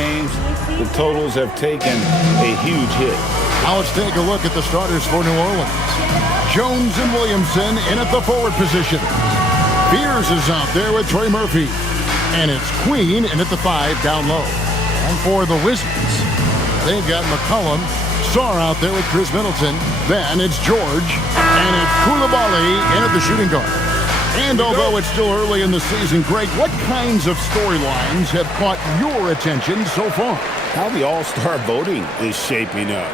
games, the totals have taken a huge hit. Now let's take a look at the starters for New Orleans. Jones and Williamson in at the forward position. Beers is out there with Trey Murphy. And it's Queen in at the 5 down low. And for the Wizards, they've got McCollum, Sarr out there with Chris Middleton. Then it's George, and it's Koulibaly in at the shooting guard. And although it's still early in the season, Greg, what kinds of storylines have caught your attention so far? How the All-Star voting is shaping up.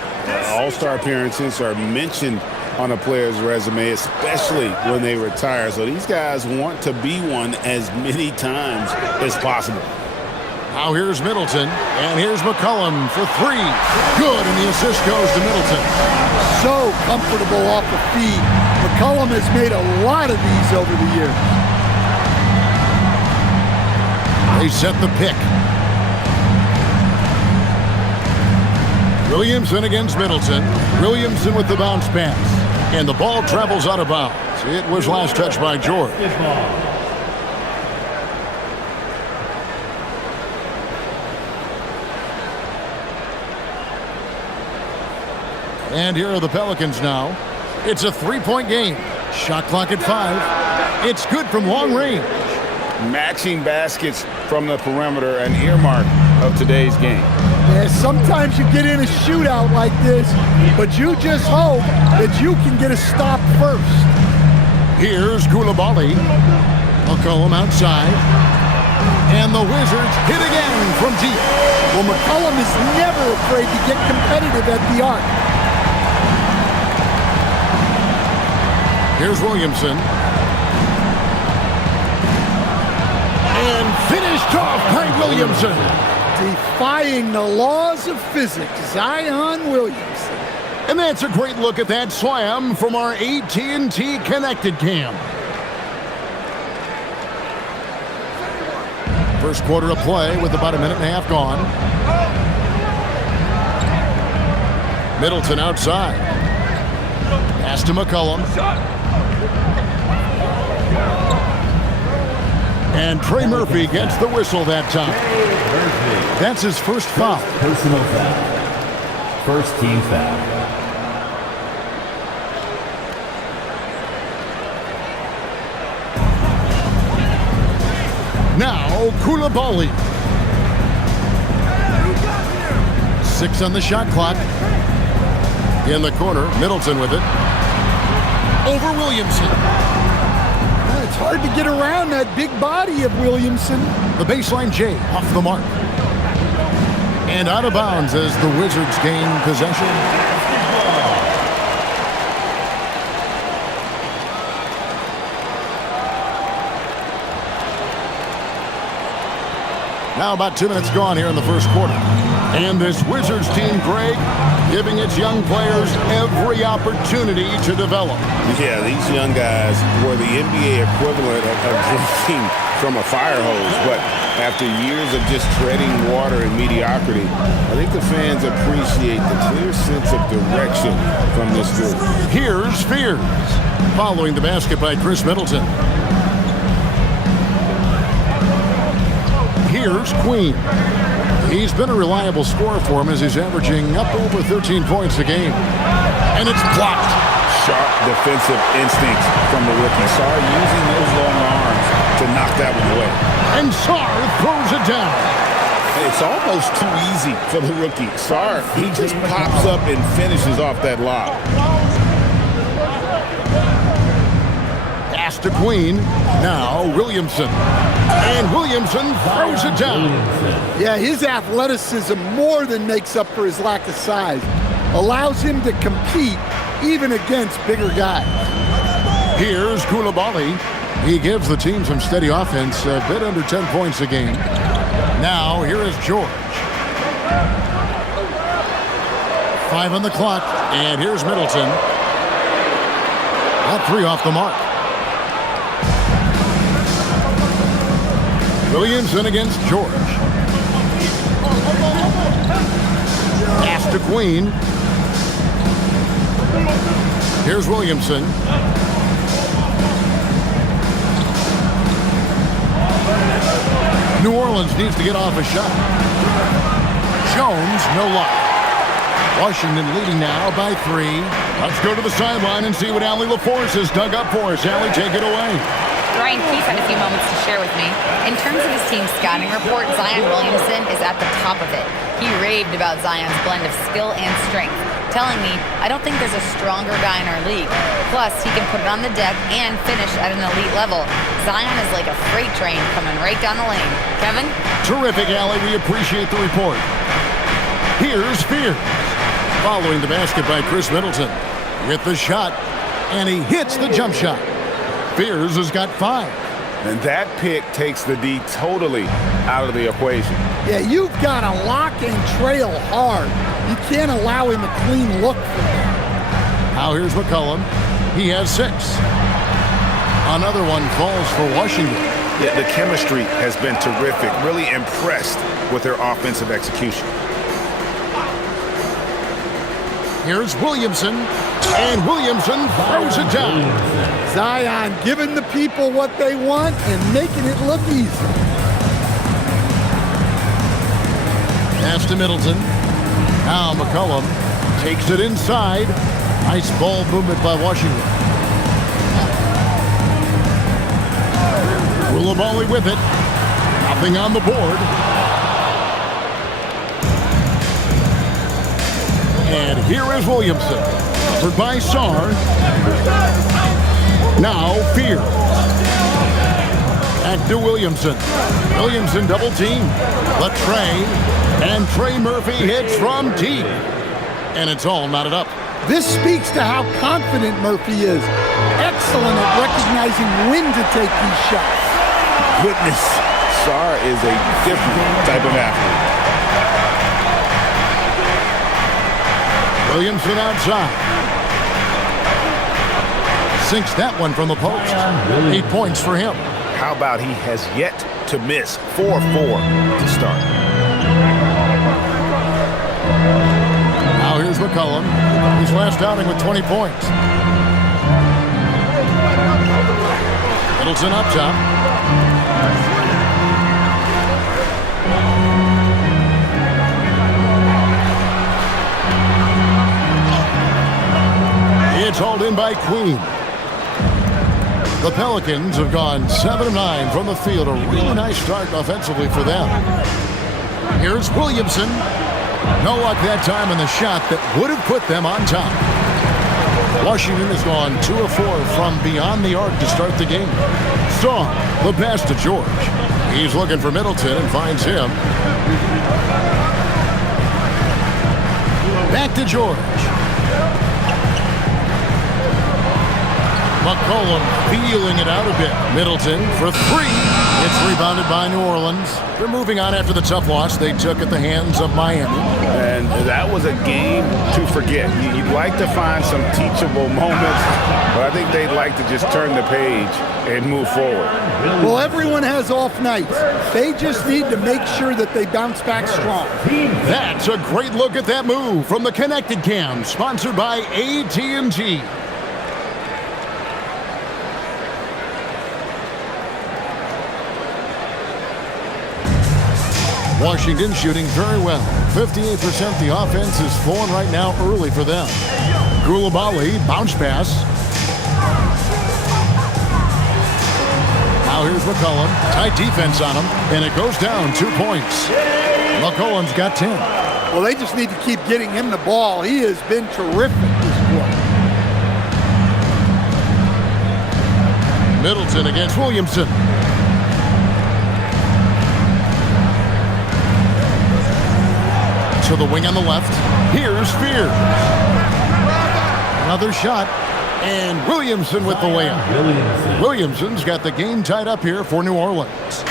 All-Star appearances are mentioned on a player's resume, especially when they retire. So these guys want to be one as many times as possible. Now here's Middleton, and here's McCollum for 3. Good, and the assist goes to Middleton. So comfortable off the feet. McCollum has made a lot of these over the years. They set the pick. Williamson against Middleton. Williamson with the bounce pass. And the ball travels out of bounds. It was last touched by George. And here are the Pelicans now. It's a 3-point game. Shot clock at 5. It's good from long range. Matching baskets from the perimeter, an earmark of today's game. Yeah, sometimes you get in a shootout like this, but you just hope that you can get a stop first. Here's Koulibaly. McCollum outside. And the Wizards hit again from deep. Well, McCollum is never afraid to get competitive at the arc. Here's Williamson. And finished off by Williamson. Defying the laws of physics, Zion Williamson. And that's a great look at that slam from our AT&T Connected Cam. First quarter of play with about a minute and a half gone. Middleton outside. Pass to McCollum. And Trey Murphy gets the whistle that time. That's his first foul. Personal foul. First team foul. Now Koulibaly. 6 on the shot clock. In the corner, Middleton with it. Over Williamson. It's hard to get around that big body of Williamson. The baseline J off the mark. And out of bounds as the Wizards gain possession. Now about 2 minutes gone here in the first quarter. And this Wizards team, Greg, giving its young players every opportunity to develop. Yeah, these young guys were the NBA equivalent of drinking from a fire hose. But after years of just treading water and mediocrity, I think the fans appreciate the clear sense of direction from this group. Here's Spears, following the basket by Chris Middleton. Here's Queen. He's been a reliable scorer for him as he's averaging up over 13 points a game. And it's blocked. Sharp defensive instincts from the rookie. Sarr using those long arms to knock that one away. And Sarr throws it down. It's almost too easy for the rookie. Sarr, he just pops up and finishes off that lob. Pass to Queen. Now Williamson. And Williamson throws it down. Yeah, his athleticism more than makes up for his lack of size. Allows him to compete even against bigger guys. Here's Koulibaly. He gives the team some steady offense, a bit under 10 points a game. Now here is George. 5 on the clock, and here's Middleton. That 3 off the mark. Williamson against George. Pass to Queen. Here's Williamson. New Orleans needs to get off a shot. Jones, no luck. Washington leading now by 3. Let's go to the sideline and see what Allie LaForce has dug up for us. Allie, take it away. Ryan Keith had a few moments to share with me. In terms of his team's scouting report, Zion Williamson is at the top of it. He raved about Zion's blend of skill and strength, telling me, "I don't think there's a stronger guy in our league. Plus, he can put it on the deck and finish at an elite level. Zion is like a freight train coming right down the lane." Kevin? Terrific, Allie. We appreciate the report. Here's Fears. Following the basket by Chris Middleton with the shot, and he hits the jump shot. Fears has got 5. And that pick takes the D totally out of the equation. Yeah, you've got to lock and trail hard. You can't allow him a clean look for that. Now here's McCollum. He has 6. Another one falls for Washington. Yeah, the chemistry has been terrific. Really impressed with their offensive execution. Here's Williamson, and Williamson throws it down. Zion giving the people what they want and making it look easy. Pass to Middleton. Now McCollum takes it inside. Nice ball movement by Washington. Koulibaly with it. Nothing on the board. And here is Williamson. Covered by Sarr. Now Fear. Back to Williamson. Williamson double team. Latrey. And Trey Murphy hits from deep. And it's all knotted up. This speaks to how confident Murphy is. Excellent at recognizing when to take these shots. Goodness, Sarr is a different type of athlete. Williamson outside. Sinks that one from the post. 8 points for him. How about he has yet to miss 4-4 to start. Now here's McCollum. His last outing with 20 points. Middleton up top. It's hauled in by Queen. The Pelicans have gone 7 of 9 from the field. A really nice start offensively for them. Here's Williamson. No luck that time in the shot that would have put them on top. Washington has gone 2 of 4 from beyond the arc to start the game. Song, the pass to George. He's looking for Middleton and finds him. Back to George. McCollum feeling it out a bit. Middleton for 3. It's rebounded by New Orleans. They're moving on after the tough loss they took at the hands of Miami. And that was a game to forget. You'd like to find some teachable moments, but I think they'd like to just turn the page and move forward. Well, everyone has off nights. They just need to make sure that they bounce back strong. That's a great look at that move from the Connected Cam, sponsored by AT&T. Washington shooting very well. 58% the offense is flowing right now early for them. Koulibaly, bounce pass. Now here's McCollum. Tight defense on him, and it goes down 2 points. McCollum's got 10. Well, they just need to keep getting him the ball. He has been terrific this quarter. Middleton against Williamson. To the wing on the left. Here's Fears. Another shot. And Williamson with the layup. Williamson's got the game tied up here for New Orleans.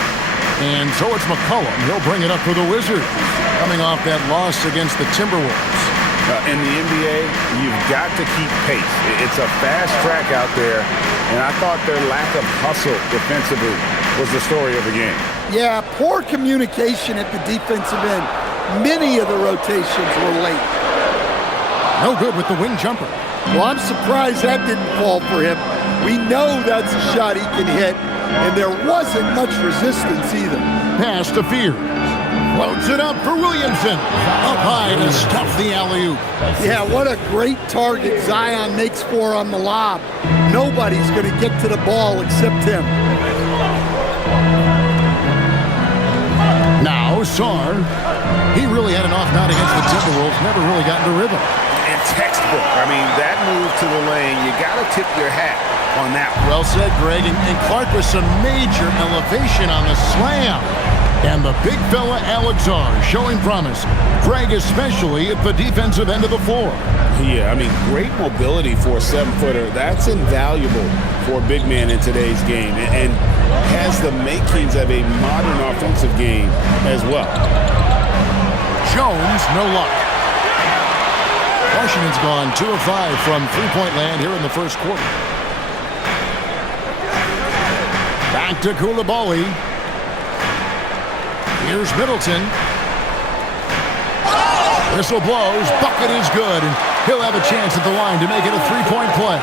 And so it's McCollum. He'll bring it up for the Wizards. Coming off that loss against the Timberwolves. In the NBA, you've got to keep pace. It's a fast track out there. And I thought their lack of hustle defensively was the story of the game. Yeah, poor communication at the defensive end. Many of the rotations were late. No good with the wing jumper. Well, I'm surprised that didn't fall for him. We know that's a shot he can hit, and there wasn't much resistance either. Pass to Fears. Loads it up for Williamson. Up high to stuff the alley-oop. Yeah, what a great target Zion makes for on the lob. Nobody's going to get to the ball except him. Now, Sarr. He really had an off night against the Timberwolves. Never really got into rhythm. And textbook. I mean, that move to the lane, you got to tip your hat on that one. Well said, Greg. And Clark with some major elevation on the slam. And the big fella, Alexar, showing promise. Greg especially at the defensive end of the floor. Yeah, I mean, great mobility for a 7-footer. That's invaluable for a big man in today's game. And has the makings of a modern offensive game as well. Jones, no luck. Washington's gone 2 of 5 from three-point land here in the first quarter. Back to Coulibaly. Here's Middleton. Whistle blows. Bucket is good, and he'll have a chance at the line to make it a three-point play.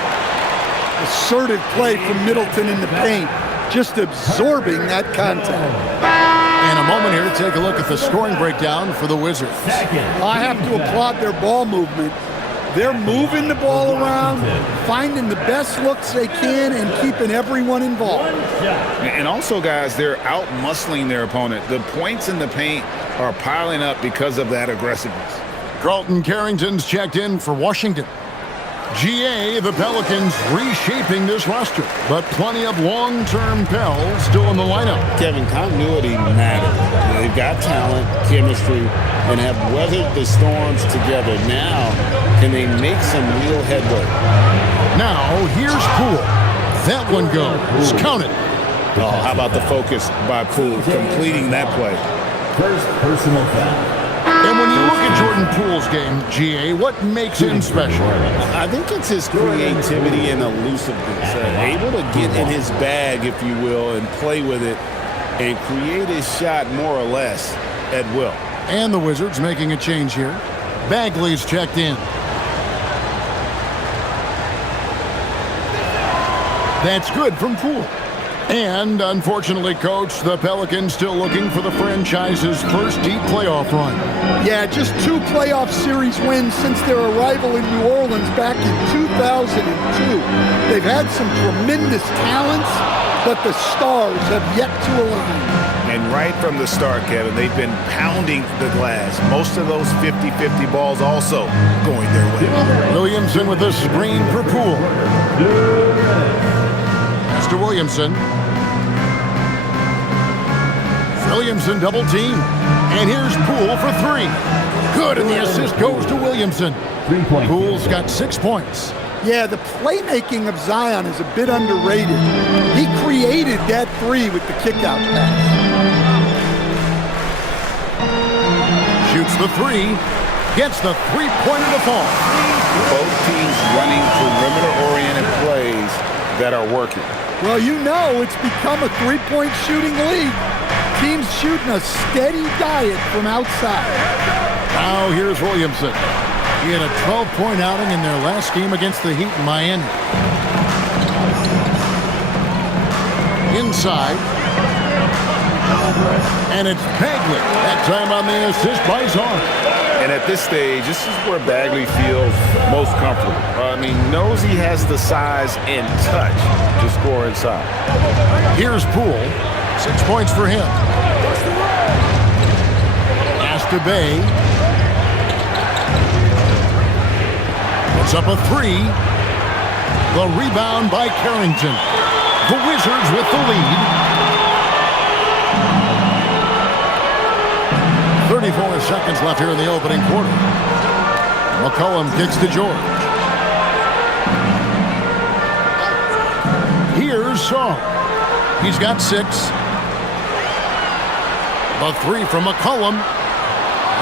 Assertive play from Middleton in the paint, just absorbing that contact. And a moment here to take a look at the scoring breakdown for the Wizards. I have to applaud their ball movement. They're moving the ball around, finding the best looks they can, and keeping everyone involved. And also, guys, they're out-muscling their opponent. The points in the paint are piling up because of that aggressiveness. Carlton Carrington's checked in for Washington. GA, the Pelicans reshaping this roster, but plenty of long-term Pels still in the lineup. Kevin, continuity matters. They've got talent, chemistry, and have weathered the storms together. Now, can they make some real headway? Now, here's Poole. That one goes. Count it. Oh, how about the focus by Poole, completing that play? First personal foul. And when you look at Jordan Poole's game, GA, what makes him special? I think it's his creativity and elusiveness. Able to get in his bag, if you will, and play with it and create his shot more or less at will. And the Wizards making a change here. Bagley's checked in. That's good from Poole. And, unfortunately, Coach, the Pelicans still looking for the franchise's first deep playoff run. Yeah, just 2 playoff series wins since their arrival in New Orleans back in 2002. They've had some tremendous talents, but the stars have yet to align. And right from the start, Kevin, they've been pounding the glass. Most of those 50-50 balls also going their way. Williamson with the screen for Poole. Mr. Williamson. Williamson double team. And here's Poole for 3. Good, and the assist goes to Williamson. Poole's got 6 points. Yeah, the playmaking of Zion is a bit underrated. He created that 3 with the kickout pass. Shoots the 3. Gets the three-pointer to fall. Both teams running perimeter-oriented plays that are working. Well, you know it's become a three-point shooting league. Teams shooting a steady diet from outside. Now here's Williamson. He had a 12-point outing in their last game against the Heat in Miami. Inside. And it's Bagley. That time on the assist by Sarr. And at this stage, this is where Bagley feels most comfortable. I mean, knows he has the size and touch to score inside. Here's Poole. 6 points for him. Pass to Bay. Puts up a 3. The rebound by Carrington. The Wizards with the lead. 34 seconds left here in the opening quarter. McCollum kicks to George. Here's Sarr. He's got 6. The 3 from McCollum.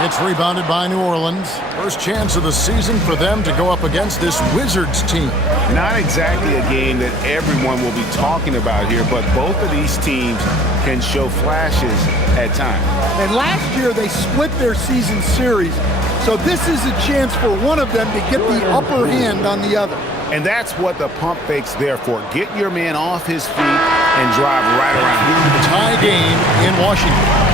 It's rebounded by New Orleans. First chance of the season for them to go up against this Wizards team. Not exactly a game that everyone will be talking about here, but both of these teams can show flashes at times. And last year they split their season series, so this is a chance for one of them to get the upper hand on the other. And that's what the pump fake's there for. Get your man off his feet and drive right around. Tie game in Washington.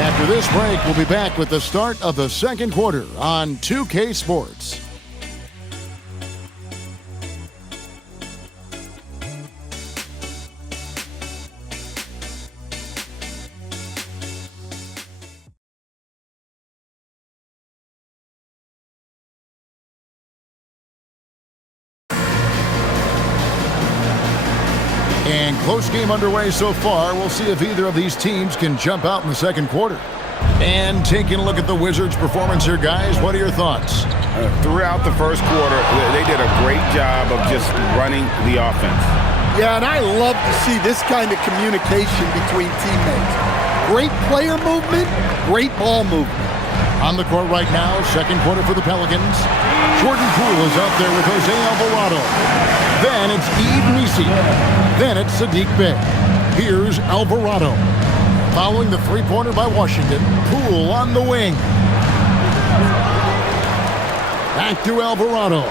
After this break, we'll be back with the start of the second quarter on 2K Sports. And close game underway so far. We'll see if either of these teams can jump out in the second quarter. And taking a look at the Wizards' performance here, guys, what are your thoughts? Throughout the first quarter, they did a great job of just running the offense. Yeah, and I love to see this kind of communication between teammates. Great player movement, great ball movement. On the court right now, second quarter for the Pelicans. Jordan Poole is out there with Jose Alvarado. Then it's Yves Nisi. Then it's Sadiq Bey. Here's Alvarado. Following the three-pointer by Washington, Poole on the wing. Back to Alvarado.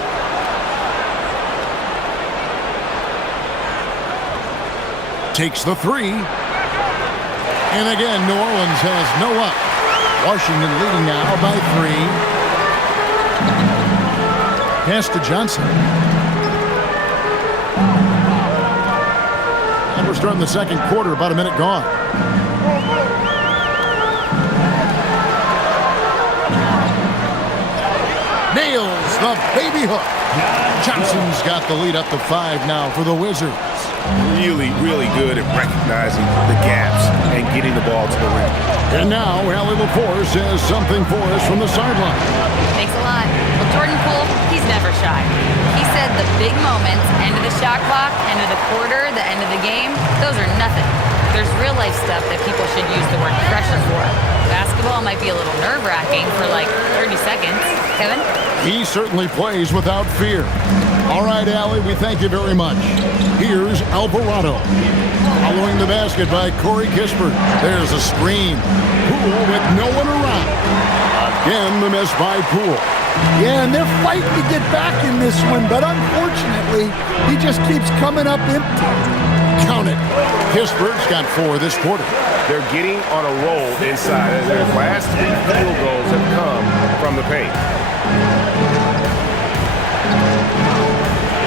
Takes the three. And again, New Orleans has no up. Washington leading now by 3. Pass to Johnson. And we're starting the second quarter, about a minute gone. Nails the baby hook. Johnson's got the lead up to 5 now for the Wizards. Really, really good at recognizing the gaps and getting the ball to the rim. And now, Allie LaForce has something for us from the sideline. Thanks a lot. Well, Jordan Poole, he's never shy. He said the big moments, end of the shot clock, end of the quarter, the end of the game, those are nothing. There's real-life stuff that people should use the word pressure for. Basketball might be a little nerve-wracking for like 30 seconds. Kevin? He certainly plays without fear. All right, Allie, we thank you very much. Here's Alvarado. Following the basket by Corey Kispert. There's a screen. Poole with no one around. Again, the miss by Poole. Yeah, and they're fighting to get back in this one, but unfortunately, he just keeps coming up empty. Count it. Kispert's got 4 this quarter. They're getting on a roll inside. Their last 3 field goals have come from the paint.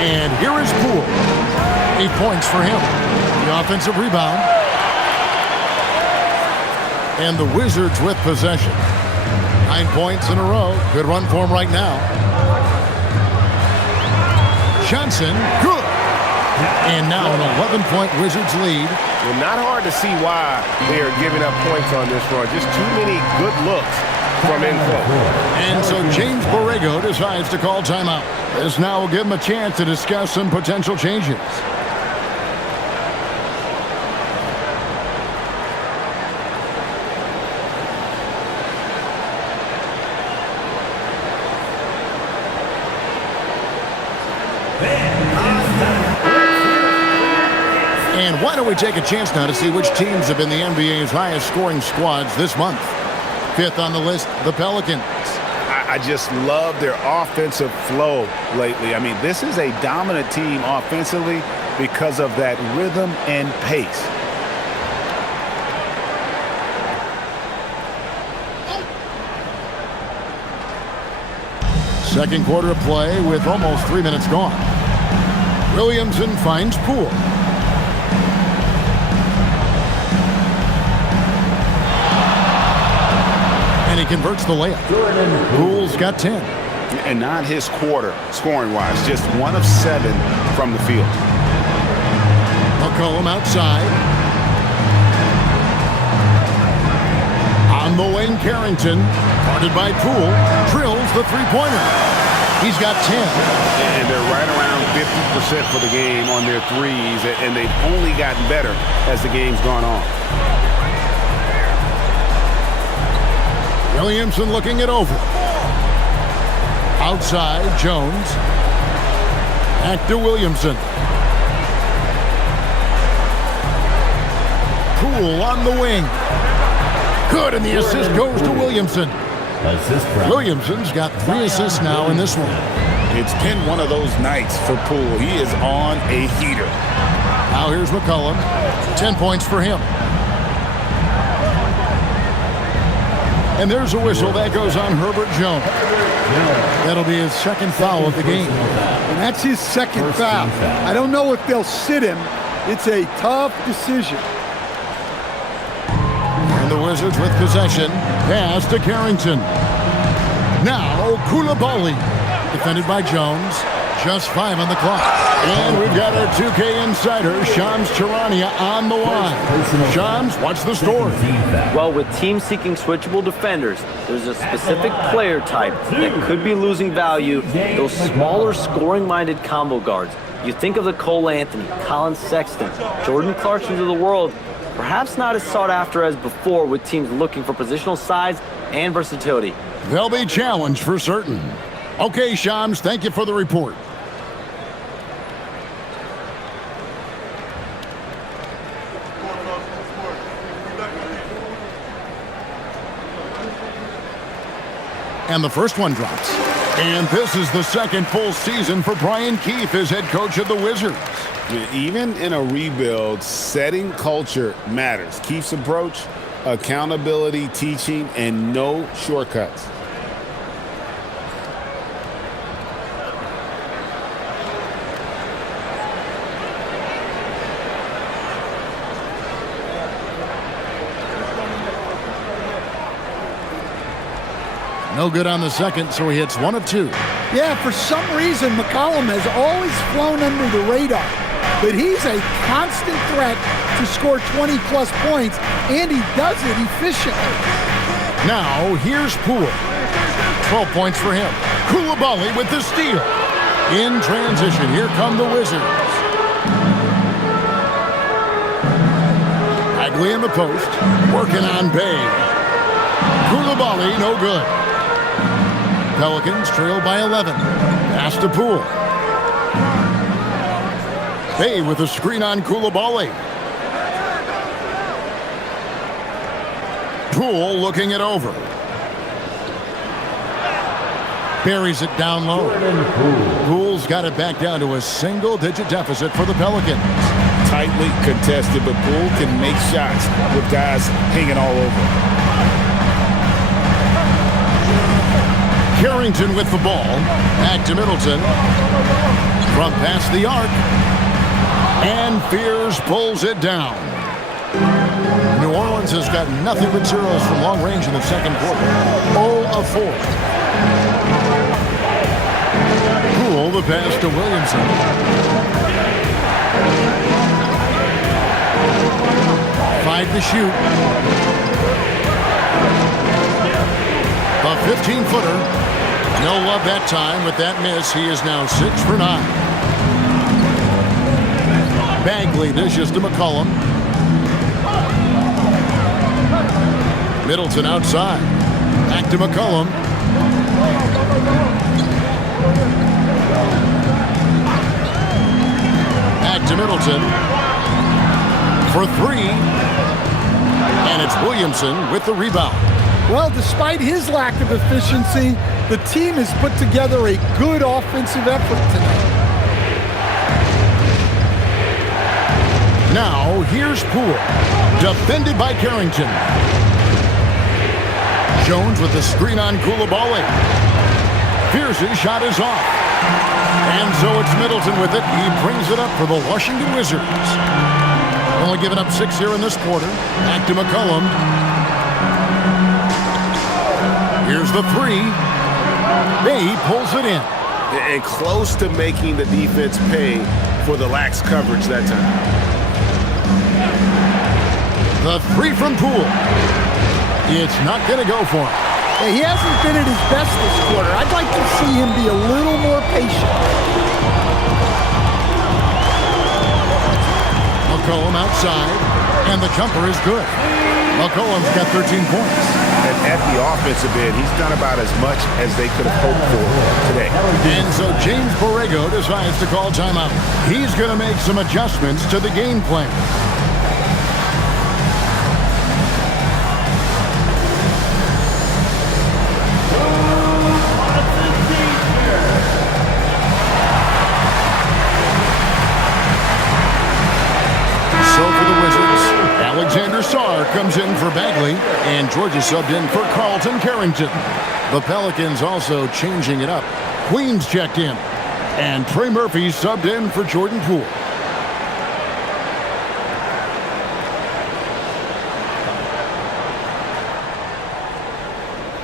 And here is Poole. 8 points for him. The offensive rebound. And the Wizards with possession. 9 points in a row. Good run for him right now. Johnson, good. And now an 11-point Wizards lead. Well, not hard to see why they are giving up points on this run. Just too many good looks from in close. And so James Borrego decides to call timeout. This now will give him a chance to discuss some potential changes. And why don't we take a chance now to see which teams have been the NBA's highest scoring squads this month. 5th on the list, the Pelicans. I just love their offensive flow lately. I mean, this is a dominant team offensively because of that rhythm and pace. Second quarter of play with almost 3 minutes gone. Williamson finds Poole. And he converts the layup. Poole's got 10. And not his quarter, scoring-wise. Just 1 of 7 from the field. McCollum outside. On the wing, Carrington. Guarded by Poole. Drills the three-pointer. He's got 10. And they're right around 50% for the game on their threes. And they've only gotten better as the game's gone on. Williamson looking it over. Outside, Jones. Back to Williamson. Poole on the wing. Good, and the assist goes to Williamson. Williamson's got 3 assists now in this one. It's been one of those nights for Poole. He is on a heater. Now here's McCollum. 10 points for him. And there's a whistle that goes on Herbert Jones. That'll be his second foul of the game. And that's his second foul. I don't know if they'll sit him. It's a tough decision. And the Wizards with possession. Pass to Carrington. Now Koulibaly. Defended by Jones. Just 5 on the clock. And we've got our 2K insider, Shams Charania, on the line. Shams, what's the story? Well, with teams seeking switchable defenders, there's a specific player type that could be losing value, those smaller scoring-minded combo guards. You think of the Cole Anthony, Colin Sexton, Jordan Clarksons of the world, perhaps not as sought after as before with teams looking for positional size and versatility. They'll be challenged for certain. Okay, Shams, thank you for the report. And the first one drops. And this is the second full season for Brian Keefe as head coach of the Wizards. Even in a rebuild, setting culture matters. Keefe's approach, accountability, teaching, and no shortcuts. No good on the second, so he hits 1 of 2. Yeah, for some reason, McCollum has always flown under the radar. But he's a constant threat to score 20-plus points, and he does it efficiently. Now, here's Poole. 12 points for him. Koulibaly with the steal. In transition, here come the Wizards. Bagley in the post, working on Bay. Koulibaly, no good. Pelicans trail by 11. Pass to Poole. Bay with a screen on Koulibaly. Poole looking it over. Buries it down low. Poole's got it back down to a single-digit deficit for the Pelicans. Tightly contested, but Poole can make shots with guys hanging all over. Carrington with the ball. Back to Middleton. From past the arc. And Fears pulls it down. New Orleans has got nothing but zeros from long range in the second quarter. 0 of 4. Poole the pass to Williamson. Five to shoot. A 15-footer. No love that time with that miss. He is now 6 for 9. Bagley dishes to McCollum. Middleton outside. Back to McCollum. Back to Middleton. For 3. And it's Williamson with the rebound. Well, despite his lack of efficiency, the team has put together a good offensive effort tonight. Now, here's Poole. Defended by Carrington. Jones with the screen on Koulibaly. Pierce's shot is off. And so it's Middleton with it. He brings it up for the Washington Wizards. Only giving up 6 here in this quarter. Back to McCollum. Here's the 3. Bay pulls it in. And close to making the defense pay for the lax coverage that time. The 3 from Poole. It's not going to go for him. He hasn't been at his best this quarter. I'd like to see him be a little more patient. McCollum outside, and the jumper is good. McCollum's got 13 points. And at the offensive end, he's done about as much as they could have hoped for today. And so James Borrego decides to call timeout. He's going to make some adjustments to the game plan. Sarr comes in for Bagley, and Georgia subbed in for Carlton Carrington. The Pelicans also changing it up. Queens checked in, and Trey Murphy subbed in for Jordan Poole.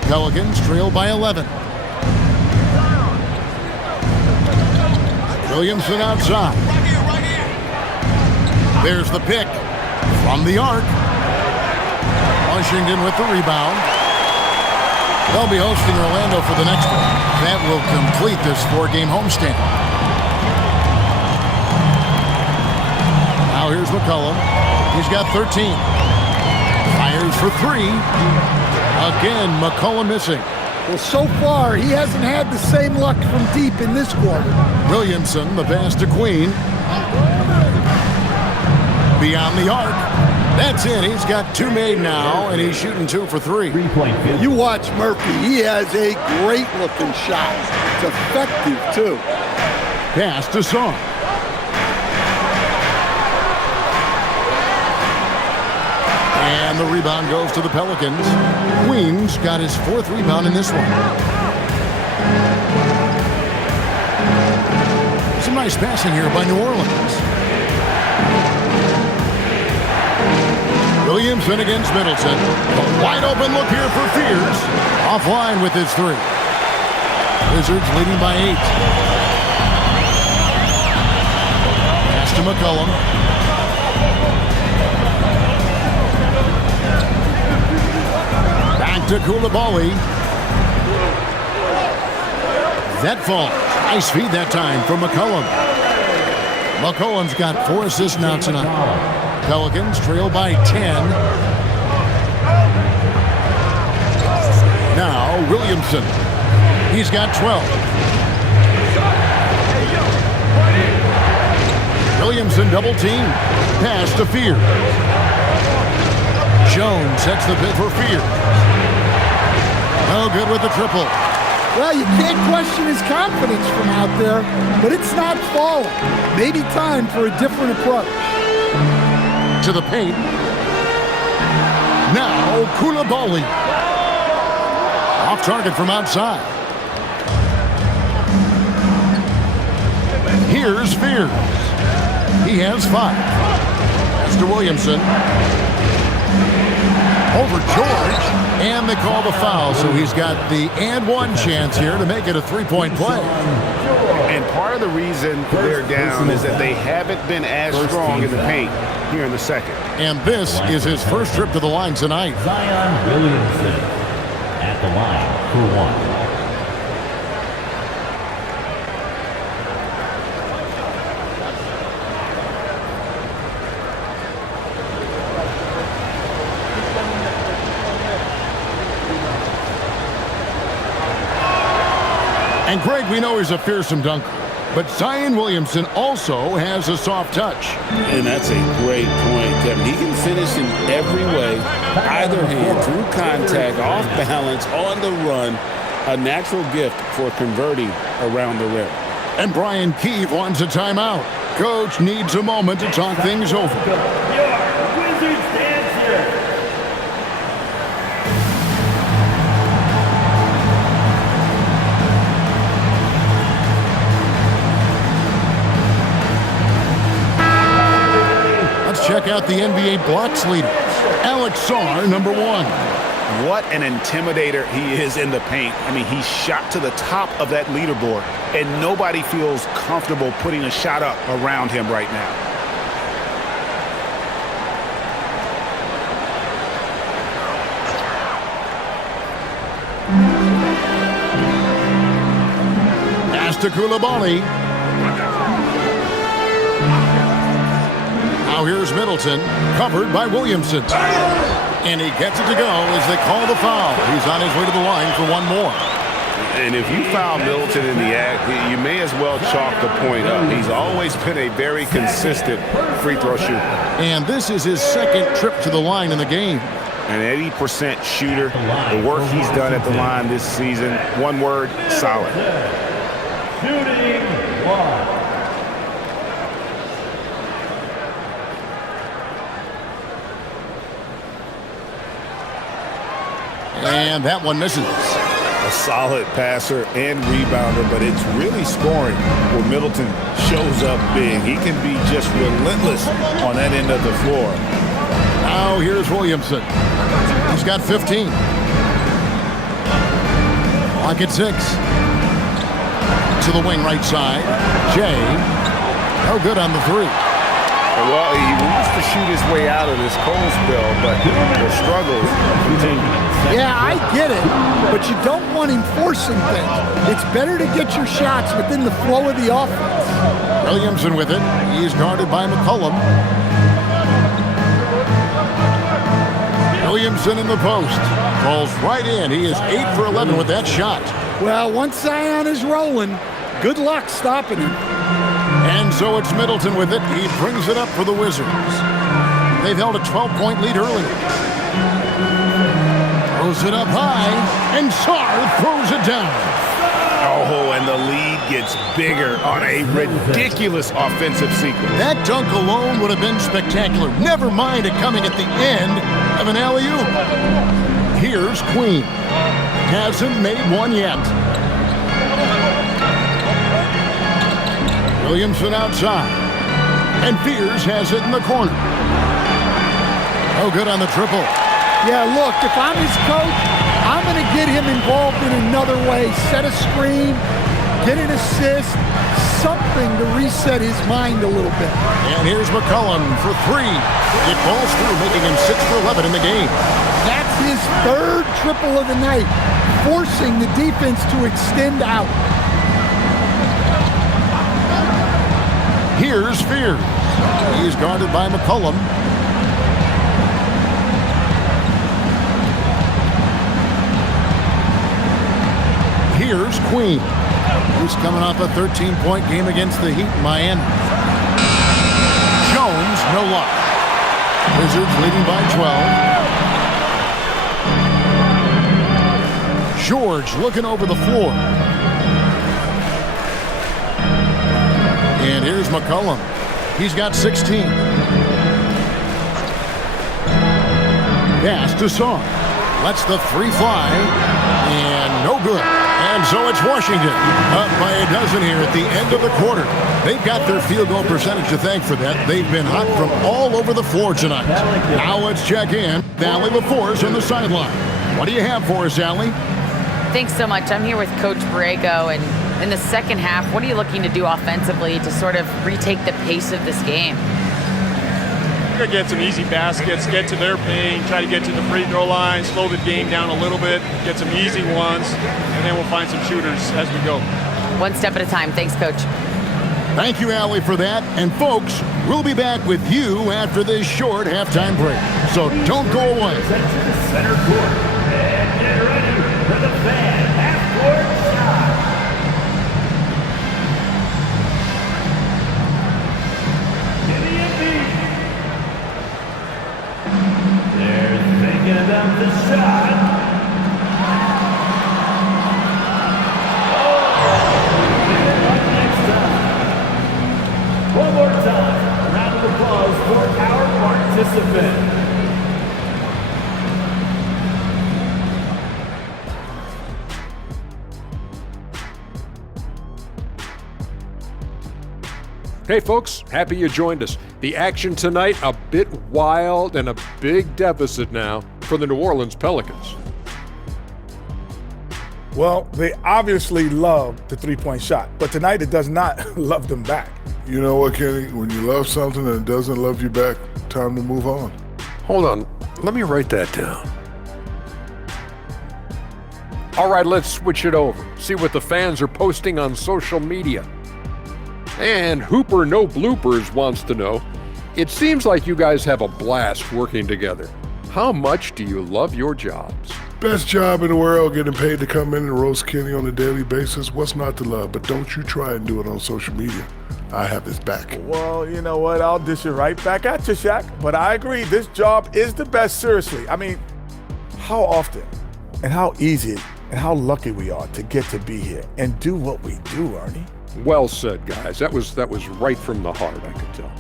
Pelicans trail by 11. Williamson outside. There's the pick from the arc. Washington with the rebound. They'll be hosting Orlando for the next one. That will complete this 4-game homestand. Now here's McCollum. He's got 13. Fires for 3. Again, McCollum missing. Well, so far, he hasn't had the same luck from deep in this quarter. Williamson, the pass to Queen. Beyond the arc. That's it. He's got 2 made now, and he's shooting 2 for 3. You watch Murphy. He has a great-looking shot. It's effective, too. Pass to Sarr. And the rebound goes to the Pelicans. Queens got his 4th rebound in this one. Some nice passing here by New Orleans. Williamson against Middleton. A wide open look here for Fears. Offline with his 3. Wizards leading by 8. Pass to McCollum. Back to Koulibaly. That falls. Nice feed that time from McCollum. McCollum's got 4 assists now tonight. Pelicans trail by 10. Now Williamson. He's got 12. Williamson double team. Pass to Fear. Jones sets the bid for Fear. No good with the triple. Well, you can't question his confidence from out there, but it's not falling. Maybe time for a different approach. To the paint. Now Koulibaly. Off target from outside. Here's Fears. He has 5. That's to Williamson. Over George. And they call the foul, so he's got the and 1 chance here to make it a 3-point play. And part of the reason they're down is that they haven't been as strong in the paint here in the second. And this is his first trip to the line tonight. Zion Williamson at the line for 1. And Greg, we know he's a fearsome dunker, but Zion Williamson also has a soft touch. And that's a great point, Kevin. He can finish in every way, either hand, through contact, off balance, on the run. A natural gift for converting around the rim. And Brian Keefe wants a timeout. Coach needs a moment to talk things over. Wizards dance here. Check out the NBA blocks leader, Alex Sarr, number 1. What an intimidator he is in the paint. I mean, he shot to the top of that leaderboard, and nobody feels comfortable putting a shot up around him right now. Pass to Koulibaly. Now here's Middleton, covered by Williamson. And he gets it to go as they call the foul. He's on his way to the line for 1 more. And if you foul Middleton in the act, you may as well chalk the point up. He's always been a very consistent free throw shooter. And this is his 2nd trip to the line in the game. An 80% shooter. The work he's done at the line this season, one word, solid. Shooting 1. And that one misses. A solid passer and rebounder, but it's really scoring where Middleton shows up big. He can be just relentless on that end of the floor. Now here's Williamson. He's got 15. Clock at 6. To the wing right side. Jay. No good on the three. Well, he wants to shoot his way out of this cold spell, but the struggles continue. Yeah, I get it, but you don't want him forcing things. It's better to get your shots within the flow of the offense. Williamson with it. He's guarded by McCollum. Williamson in the post. Falls right in. He is 8 for 11 with that shot. Well, once Zion is rolling, good luck stopping him. And so it's Middleton with it. He brings it up for the Wizards. They've held a 12-point lead earlier. Throws it up high, and Sarr throws it down. Oh, and the lead gets bigger on a ridiculous offensive sequence. That dunk alone would have been spectacular. Never mind it coming at the end of an alley-oop. Here's Queen. Hasn't made one yet. Williamson outside. And Fears has it in the corner. Oh, good on the triple. Yeah, look, if I'm his coach, I'm going to get him involved in another way. Set a screen, get an assist, something to reset his mind a little bit. And here's McCollum for 3. It falls through, making him 6 for 11 in the game. That's his third triple of the night, forcing the defense to extend out. Here's Fears. He's guarded by McCollum. Here's Queen. He's coming off a 13-point game against the Heat in Miami. Jones, no luck. Wizards leading by 12. George looking over the floor. And here's McCollum. He's got 16. Pass to Sarr. Lets the 3 fly. And no good. And so it's Washington up by a dozen here at the end of the quarter. They've got their field goal percentage to thank for that. They've been hot from all over the floor tonight. Now let's check in. Allie LaForce on the sideline. What do you have for us, Allie? Thanks so much. I'm here with Coach Borrego, and in the second half, what are you looking to do offensively to sort of retake the pace of this game? We're going to get some easy baskets, get to their paint, try to get to the free throw line, slow the game down a little bit, get some easy ones, and then we'll find some shooters as we go. One step at a time. Thanks, Coach. Thank you, Allie, for that. And folks, we'll be back with you after this short halftime break. So don't go away. Sent to the center court. And get ready for the fan half-court shot. They're thinking about the shot. One more time, a round of applause for our participant. Hey folks, happy you joined us. The action tonight, a bit wild and a big deficit now for the New Orleans Pelicans. Well, they obviously love the three-point shot, but tonight it does not love them back. You know what, Kenny? When you love something and it doesn't love you back, time to move on. Hold on, let me write that down. All right, let's switch it over. See what the fans are posting on social media. And Hooper No Bloopers wants to know, it seems like you guys have a blast working together. How much do you love your jobs? Best job in the world, getting paid to come in and roast Kenny on a daily basis. What's not to love? But don't you try and do it on social media. I have his back. Well, you know what? I'll dish it right back at you, Shaq. But I agree, this job is the best, seriously. I mean, how often and how easy and how lucky we are to get to be here and do what we do, Ernie. Well said, guys. That was right from the heart, I could tell.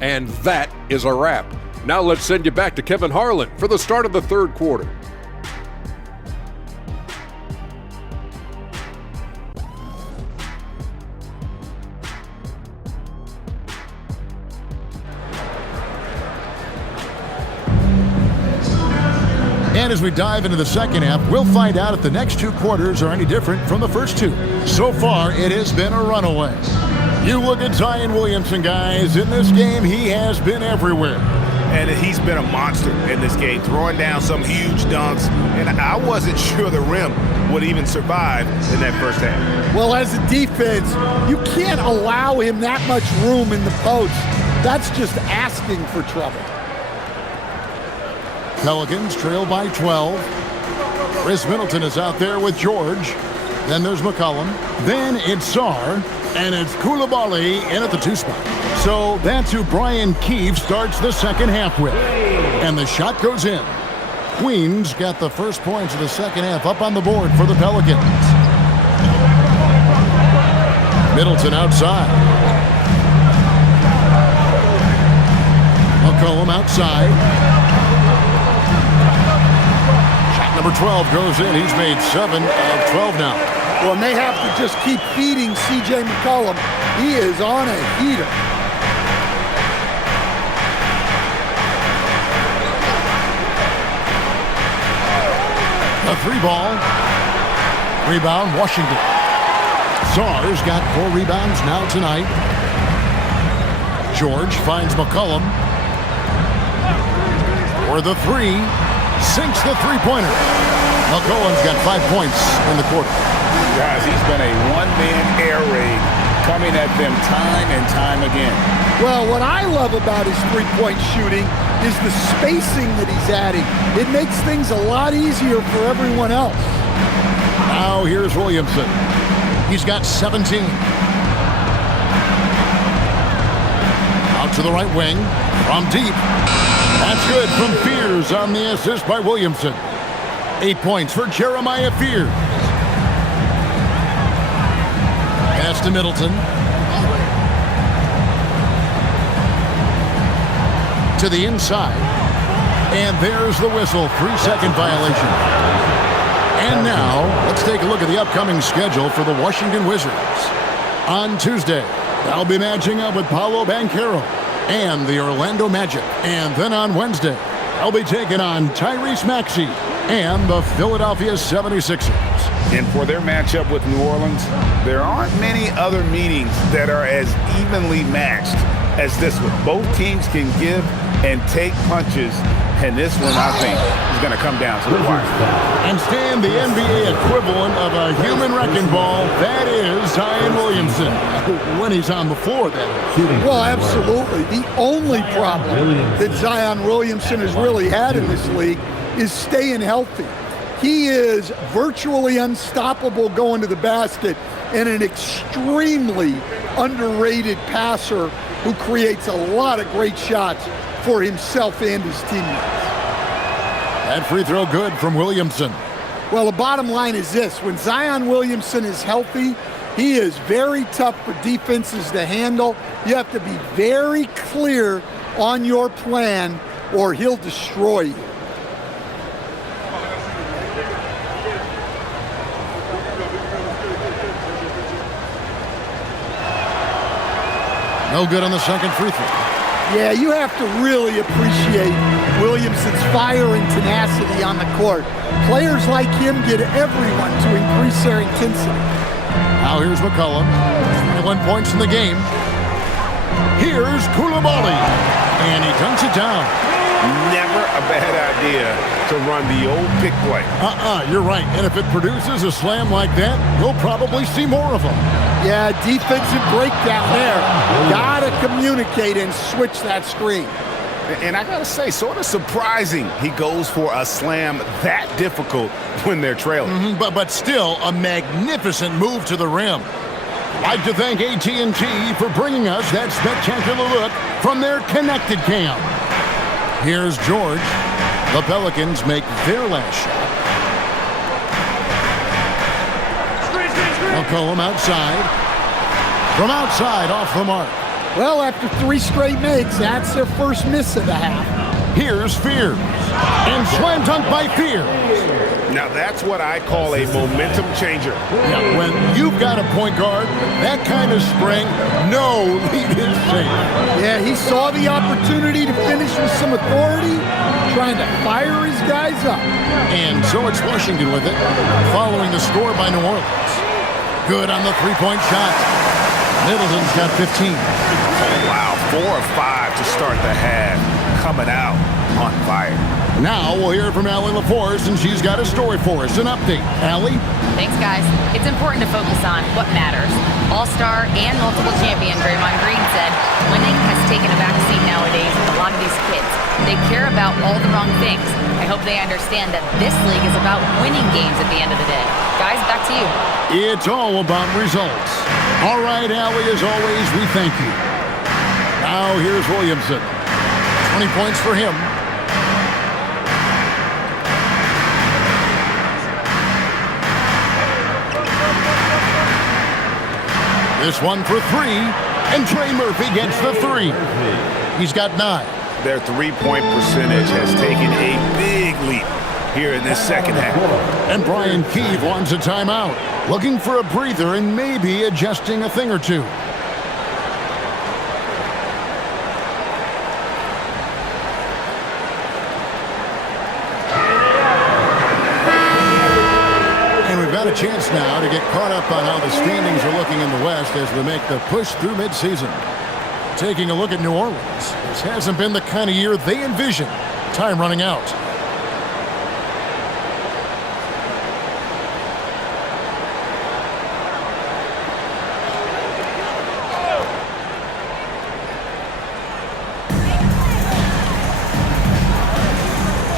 And that is a wrap. Now let's send you back to Kevin Harlan for the start of the third quarter. And as we dive into the second half, we'll find out if the next two quarters are any different from the first two. So far, it has been a runaway. You look at Zion Williamson, guys. In this game, he has been everywhere. And he's been a monster in this game, throwing down some huge dunks. And I wasn't sure the rim would even survive in that first half. Well, as a defense, you can't allow him that much room in the post. That's just asking for trouble. Pelicans trail by 12. Chris Middleton is out there with George. Then there's McCollum. Then it's Sarr. And it's Koulibaly in at the 2 spot. So that's who Brian Keefe starts the second half with. And the shot goes in. Queens got the first points of the second half up on the board for the Pelicans. Middleton outside. McCollum outside. Shot number 12 goes in. He's made 7 of 12 now. Well, and they have to just keep feeding C.J. McCollum. He is on a heater. A 3-ball. Rebound, Washington. Sarr's got 4 rebounds now tonight. George finds McCollum. For the 3. Sinks the three-pointer. McCollum's got 5 points in the quarter. Guys, he's been a one-man air raid coming at them time and time again. Well, what I love about his three-point shooting is the spacing that he's adding. It makes things a lot easier for everyone else. Now here's Williamson. He's got 17. Out to the right wing. From deep. That's good from Fears on the assist by Williamson. 8 points for Jeremiah Fears. Pass to Middleton. To the inside. And there's the whistle. 3-second violation. And now, let's take a look at the upcoming schedule for the Washington Wizards. On Tuesday, they'll be matching up with Paolo Banchero and the Orlando Magic. And then on Wednesday, they'll be taking on Tyrese Maxey and the Philadelphia 76ers. And for their matchup with New Orleans, there aren't many other meetings that are as evenly matched as this one. Both teams can give and take punches, and this one, I think, is going to come down to the wire. And Stan, the NBA equivalent of a human wrecking ball, that is Zion Williamson. When he's on the floor, that is. Well, absolutely. The only problem that Zion Williamson has really had in this league is staying healthy. He is virtually unstoppable going to the basket and an extremely underrated passer who creates a lot of great shots for himself and his teammates. That free throw good from Williamson. Well, the bottom line is this. When Zion Williamson is healthy, he is very tough for defenses to handle. You have to be very clear on your plan or he'll destroy you. No good on the second free throw. Yeah, you have to really appreciate Williamson's fire and tenacity on the court. Players like him get everyone to increase their intensity. Now here's McCollum. 21 points in the game. Here's Koulibaly. And he dunks it down. Never a bad idea to run the old pick play. You're right. And if it produces a slam like that, you'll probably see more of them. Yeah, defensive breakdown there. Gotta communicate and switch that screen. And I gotta say, sort of surprising he goes for a slam that difficult when they're trailing. But still a magnificent move to the rim. I'd like to thank AT&T for bringing us that spectacular look from their Connected Cam. Here's George. The Pelicans make their last shot. McCollum outside. From outside, off the mark. Well, after 3 straight makes, that's their first miss of the half. Here's Fears. And slam dunk by Fears. Now that's what I call a momentum changer. Yeah, when you've got a point guard, that kind of spring, no lead is safe. Yeah, he saw the opportunity to finish with some authority, trying to fire his guys up. And so it's Washington with it, following the score by New Orleans. Good on the three-point shot. Middleton's got 15. Wow, 4 of 5 to start the half. Coming out on fire. Now we'll hear from Allie LaForce, and she's got a story for us. An update. Allie? Thanks, guys. It's important to focus on what matters. All-star and multiple champion Draymond Green said, winning has taken a backseat nowadays with a lot of these kids. They care about all the wrong things. I hope they understand that this league is about winning games at the end of the day. Guys, back to you. It's all about results. All right, Allie, as always, we thank you. Now here's Williamson. 20 points for him. This one for 3, and Trey Murphy gets the 3. He's got 9. Their three-point percentage has taken a big leap here in this second half. And Brian Keefe wants a timeout, looking for a breather and maybe adjusting a thing or two. Got a chance now to get caught up on how the standings are looking in the West as we make the push through midseason. Taking a look at New Orleans. This hasn't been the kind of year they envisioned. Time running out.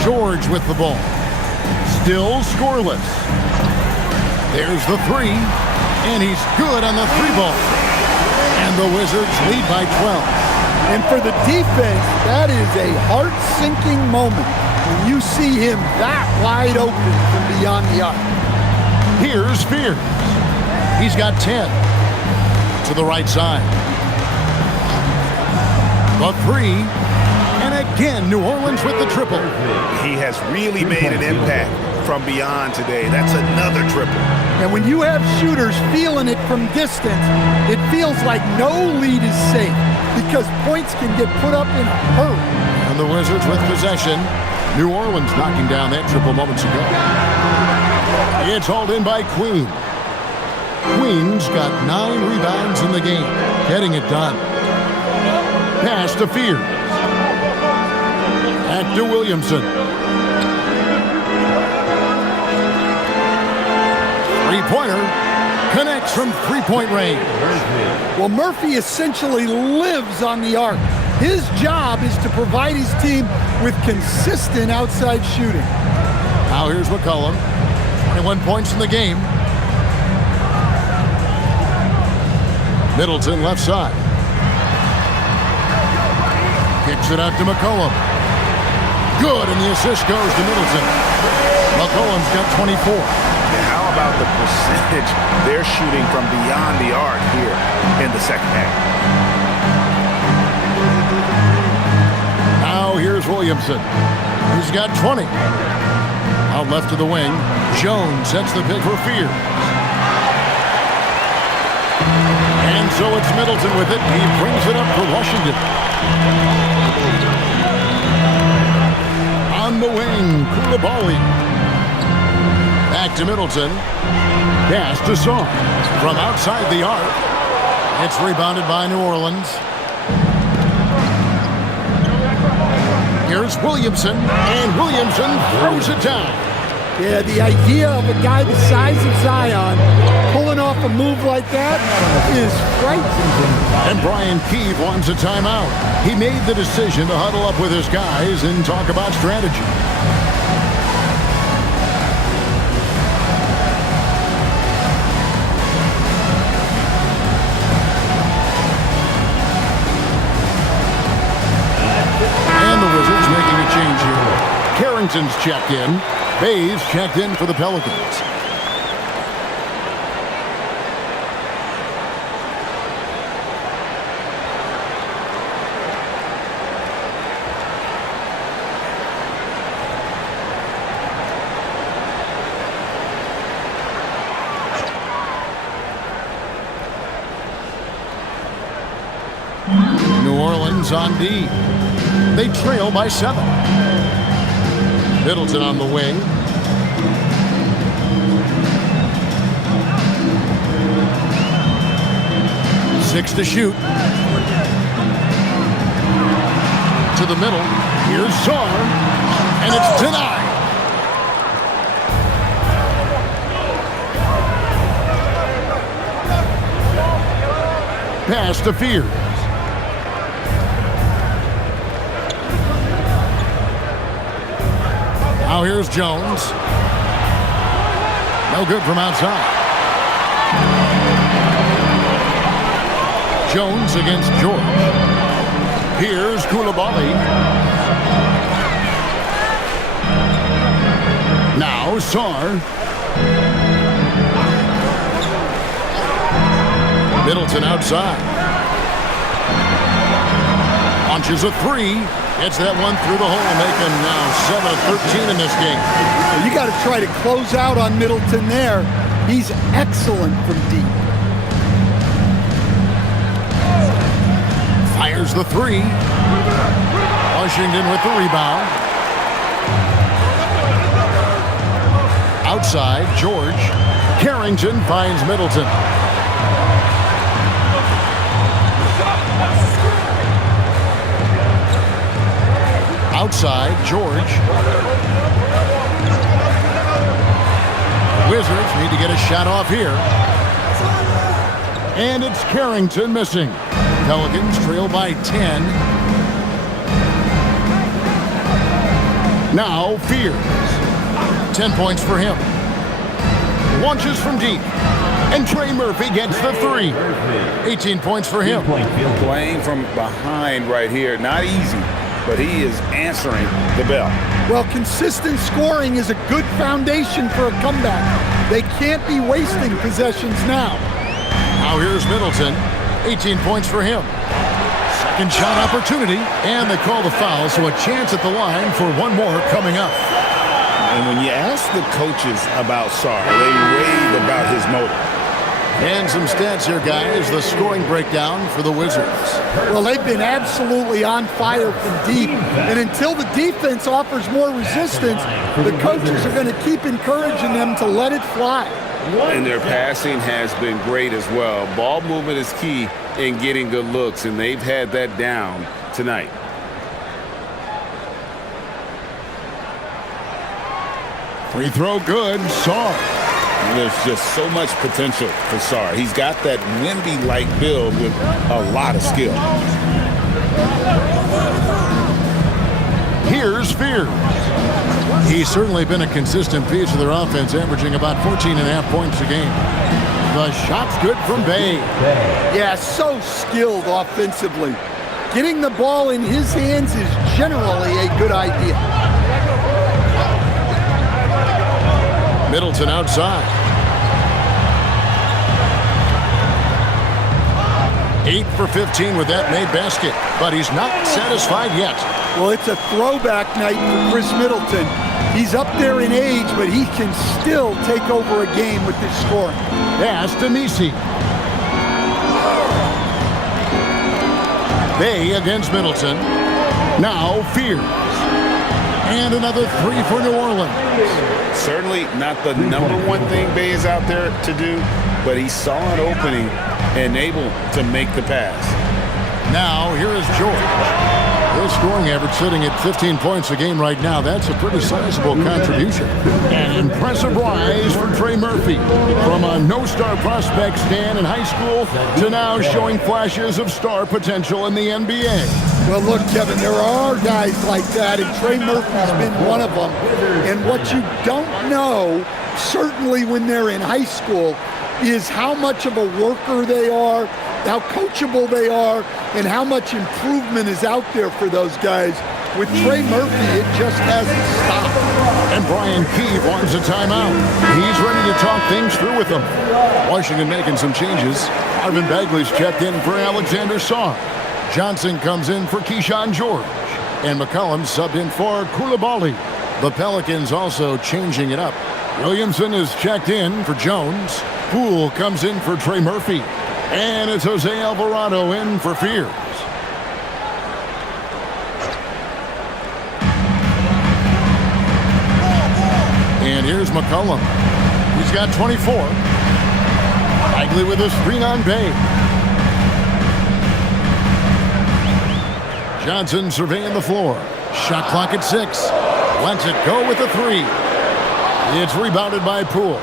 George with the ball. Still scoreless. There's the 3, and he's good on the 3-ball. And the Wizards lead by 12. And for the defense, that is a heart-sinking moment when you see him that wide open from beyond the arc. Here's Fears. He's got 10. To the right side. The 3, and again, New Orleans with the triple. He has really made an impact from beyond today. That's another triple. And when you have shooters feeling it from distance, it feels like no lead is safe because points can get put up in a hurry. And the Wizards with possession. New Orleans knocking down that triple moments ago. It's hauled in by Queen. Queen's got 9 rebounds in the game, getting it done. Pass to Fears. Back to Williamson. Three-pointer connects from three-point range. Well, Murphy essentially lives on the arc. His job is to provide his team with consistent outside shooting. Now here's McCollum. 21 points in the game. Middleton left side. Kicks it out to McCollum. Good, and the assist goes to Middleton. McCollum's got 24. How about the percentage they're shooting from beyond the arc here in the second half? Now here's Williamson. He's got 20. Out left to the wing. Jones sets the pick for Fears. And so it's Middleton with it. He brings it up for Washington. On the wing, Koulibaly. Back to Middleton. Pass to Song. From outside the arc. It's rebounded by New Orleans. Here's Williamson. And Williamson throws it down. Yeah, the idea of a guy the size of Zion pulling off a move like that is frightening. And Brian Keefe wants a timeout. He made the decision to huddle up with his guys and talk about strategy. And the Wizards making a change here. Carrington's checked in. Bays checked in for the Pelicans. New Orleans on D. They trail by 7. Middleton on the wing. Six to shoot. To the middle. Here's Czar. And it's denied. Pass to Fears. Now here's Jones. No good from outside. Jones against George. Here's Koulibaly. Now Czar. Middleton outside. Launches a 3. Gets that one through the hole, making now 7 of 13 in this game. You got to try to close out on Middleton there. He's excellent from deep. Fires the 3. Washington with the rebound. Outside, George. Carrington finds Middleton. Outside, George. Wizards need to get a shot off here. And it's Carrington missing. Pelicans trail by 10. Now Fears. 10 points for him. Launches from deep. And Trey Murphy gets the 3. 18 points for him. Playing from behind right here, not easy, but he is answering the bell. Well, consistent scoring is a good foundation for a comeback. They can't be wasting possessions now. Now here's Middleton. 18 points for him. Second shot opportunity, and they call the foul, so a chance at the line for one more coming up. And when you ask the coaches about Czar, they rave about his motor. And some stats here, guys. The scoring breakdown for the Wizards. Well, they've been absolutely on fire from deep. And until the defense offers more resistance, the coaches are going to keep encouraging them to let it fly. And their passing has been great as well. Ball movement is key in getting good looks, and they've had that down tonight. Free throw good. Czar. There's just so much potential for Czar. He's got that Wemby-like build with a lot of skill. Here's Fears. He's certainly been a consistent piece of their offense, averaging about 14.5 points a game. The shot's good from Bay. Yeah, so skilled offensively. Getting the ball in his hands is generally a good idea. Middleton outside. 8 for 15 with that made basket, but he's not satisfied yet. Well, it's a throwback night for Chris Middleton. He's up there in age, but he can still take over a game with this scoring. Pass to Nisi. Bay against Middleton. Now Fears. And another 3 for New Orleans. Certainly not the number one thing Bay is out there to do, but he saw an opening and able to make the pass. Now here is George. His scoring average sitting at 15 points a game right now. That's a pretty sizable contribution. An impressive rise for Trey Murphy. From a no-star prospect stand in high school to now showing flashes of star potential in the NBA. Well, look, Kevin, there are guys like that, and Trey Murphy's been one of them. And what you don't know, certainly when they're in high school, is how much of a worker they are, how coachable they are, and how much improvement is out there for those guys. With Trey Murphy, it just hasn't stopped. And Brian Keefe wants a timeout. He's ready to talk things through with them. Washington making some changes. Marvin Bagley's checked in for Alexander Sarr. Johnson comes in for Keyshawn George. And McCollum subbed in for Koulibaly. The Pelicans also changing it up. Williamson is checked in for Jones. Poole comes in for Trey Murphy. And it's Jose Alvarado in for Fears. And here's McCollum. He's got 24. Bagley with a screen on Bay. Johnson surveying the floor. Shot clock at 6. Lets it go with a 3. It's rebounded by Poole.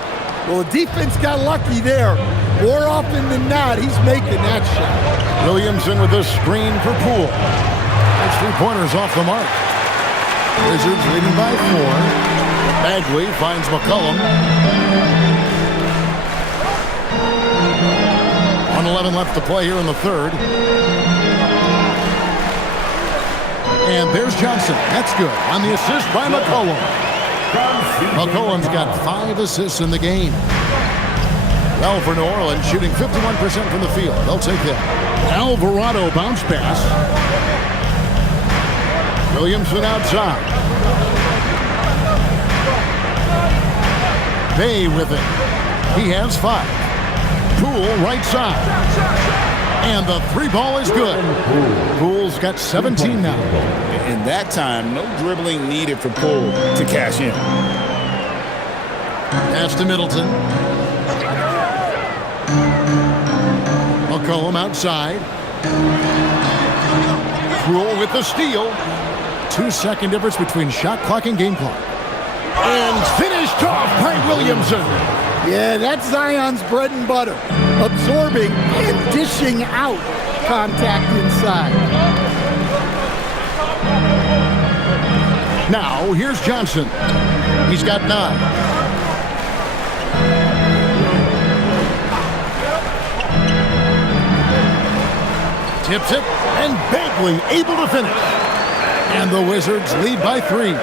Well, the defense got lucky there. More often than not, he's making that shot. Williamson with a screen for Poole. That's 3-pointers off the mark. Wizards leading by 4. Bagley finds McCollum. 1:11 left to play here in the third. And there's Johnson. That's good. On the assist by McCollum. McCollum's got 5 assists in the game. Well, for New Orleans, shooting 51% from the field. They'll take that. Alvarado bounce pass. Williamson outside. Bay with it. He has 5. Poole right side. And the 3 ball is good. Poole's got 17 now. In that time, no dribbling needed for Poole to cash in. Pass to Middleton. McCollum outside. Poole with the steal. 2-second difference between shot clock and game clock. And finished off by Williamson. Yeah, that's Zion's bread and butter. Absorbing and dishing out contact inside. Now, here's Johnson. He's got 9. Tips it, and Bagley able to finish. And the Wizards lead by 3.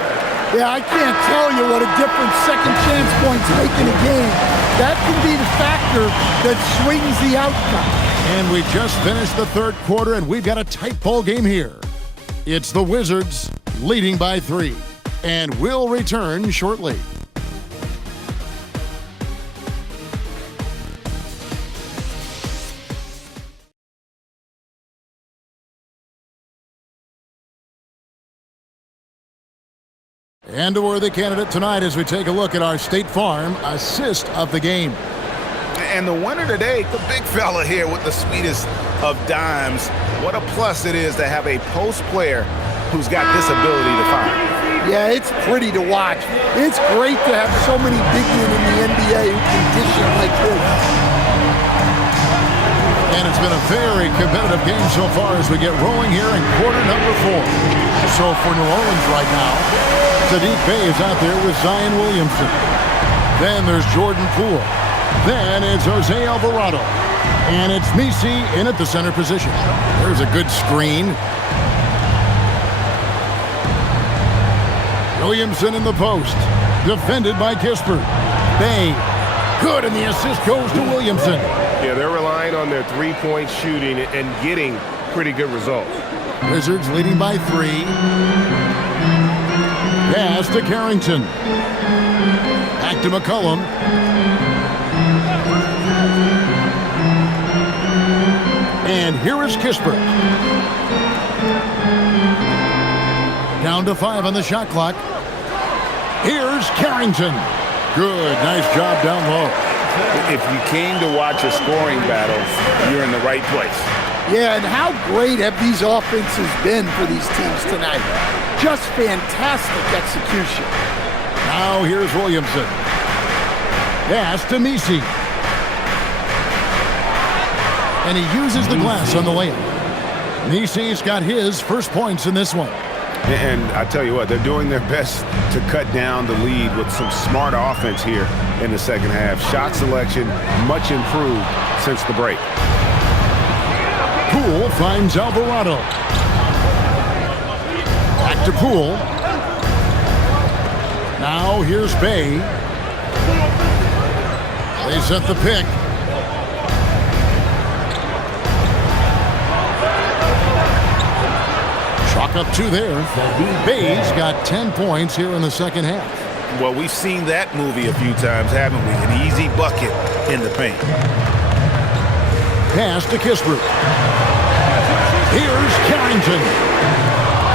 Yeah, I can't tell you what a difference second chance points make in a game. That can be the factor that swings the outcome. And we just finished the third quarter, and we've got a tight ball game here. It's the Wizards leading by 3. And we'll return shortly. And a worthy candidate tonight as we take a look at our State Farm assist of the game. And the winner today, the big fella here with the sweetest of dimes. What a plus it is to have a post player who's got this ability to find. Yeah, it's pretty to watch. It's great to have so many big men in the NBA who can dish it like this. And it's been a very competitive game so far as we get rolling here in quarter number 4. So for New Orleans right now, Saddiq Bey is out there with Zion Williamson. Then there's Jordan Poole. Then it's Jose Alvarado. And it's Messi in at the center position. There's a good screen. Williamson in the post. Defended by Kispert. Bey. Good, and the assist goes to Williamson. Yeah, they're relying on their three-point shooting and getting pretty good results. Wizards leading by 3. Pass to Carrington. Back to McCollum. And here is Kispert. Down to 5 on the shot clock. Here's Carrington. Good, nice job down low. If you came to watch a scoring battle, you're in the right place. Yeah, and how great have these offenses been for these teams tonight? Just fantastic execution. Now here's Williamson. Pass to Messi. And he uses the glass on the layup. Messi's got his first points in this one. And I tell you what, they're doing their best to cut down the lead with some smart offense here in the second half. Shot selection much improved since the break. Poole finds Alvarado. Back to Poole. Now here's Bey. They set the pick. Chalk up 2 there. Bey's got 10 points here in the second half. Well, we've seen that movie a few times, haven't we? An easy bucket in the paint. Pass to Kispert. Here's Carrington.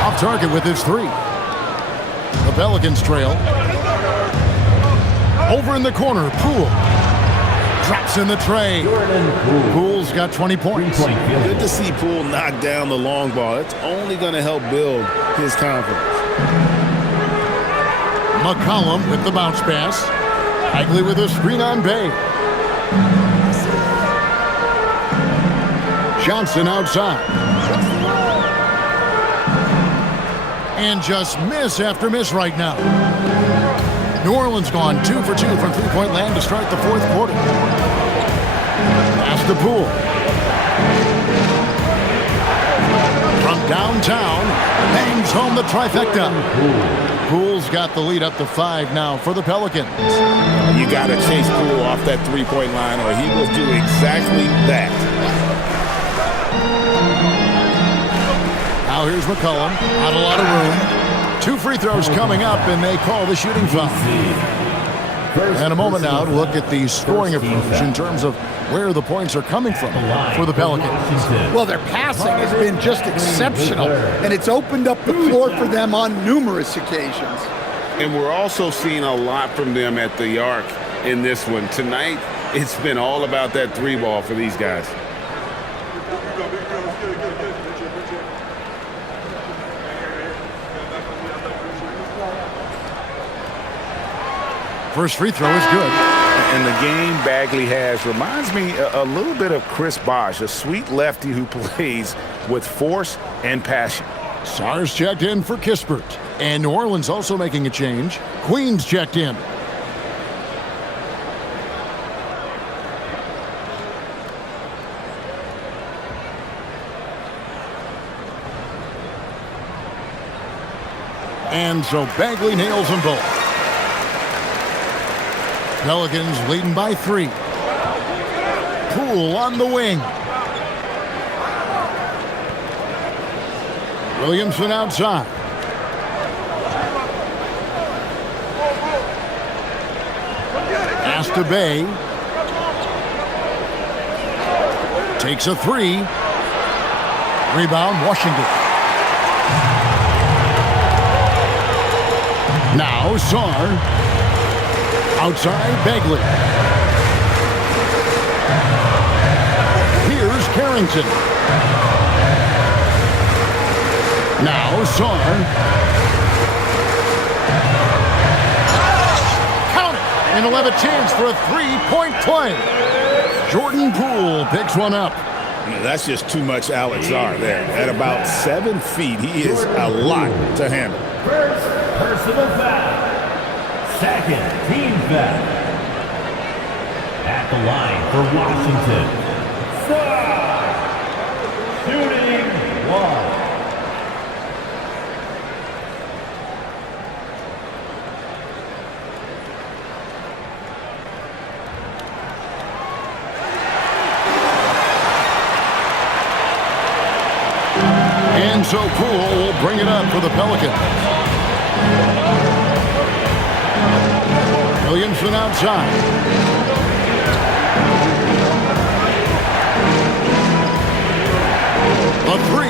Off target with his 3. The Pelicans trail. Over in the corner, Poole. Drops in the tray. Poole's got 20 points. Good to see Poole knock down the long ball. It's only going to help build his confidence. McCollum with the bounce pass. Bagley with a screen on Bay. Johnson outside. And just miss after miss right now. New Orleans gone 2 for 2 from three-point land to start the fourth quarter. Pass to Poole. From downtown, bangs home the trifecta. Poole's got the lead up to 5 now for the Pelicans. You got to chase Poole off that three-point line or he will do exactly that. Now here's McCollum. Not a lot of room. 2 free throws coming up, and they call the shooting foul. And a moment now to look at the scoring approach in terms of where the points are coming from for the Pelicans. Well, their passing has been just exceptional, and it's opened up the floor for them on numerous occasions. And we're also seeing a lot from them at the arc in this one. Tonight, it's been all about that three ball for these guys. First free throw is good. And the game Bagley has reminds me a little bit of Chris Bosh, a sweet lefty who plays with force and passion. Sar's checked in for Kispert. And New Orleans also making a change. Queens checked in. And so Bagley nails them both. Pelicans leading by 3. Poole on the wing. Williamson outside. Pass to Bay. Takes a 3. Rebound, Washington. Now Sar. Outside, Bagley. Here's Carrington. Now Sar. Count it! And he'll have a chance for a three-point play. Jordan Poole picks one up. That's just too much Alex Sar there. At about 7 feet, he is a lot to handle. First personal foul. Second team foul. At the line for Washington. Sar. Shooting 1. And so Poole will bring it up for the Pelicans. Williamson outside. A 3.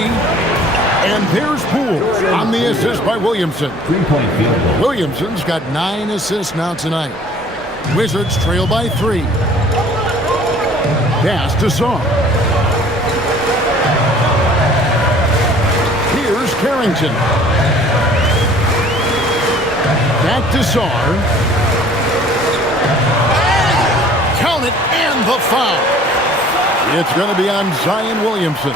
And there's Poole on the assist by Williamson. 3-point field goal. Williamson's got 9 assists now tonight. Wizards trail by 3. Pass to Sar. Here's Carrington. Back to Sar. Count it, and the foul. It's going to be on Zion Williamson.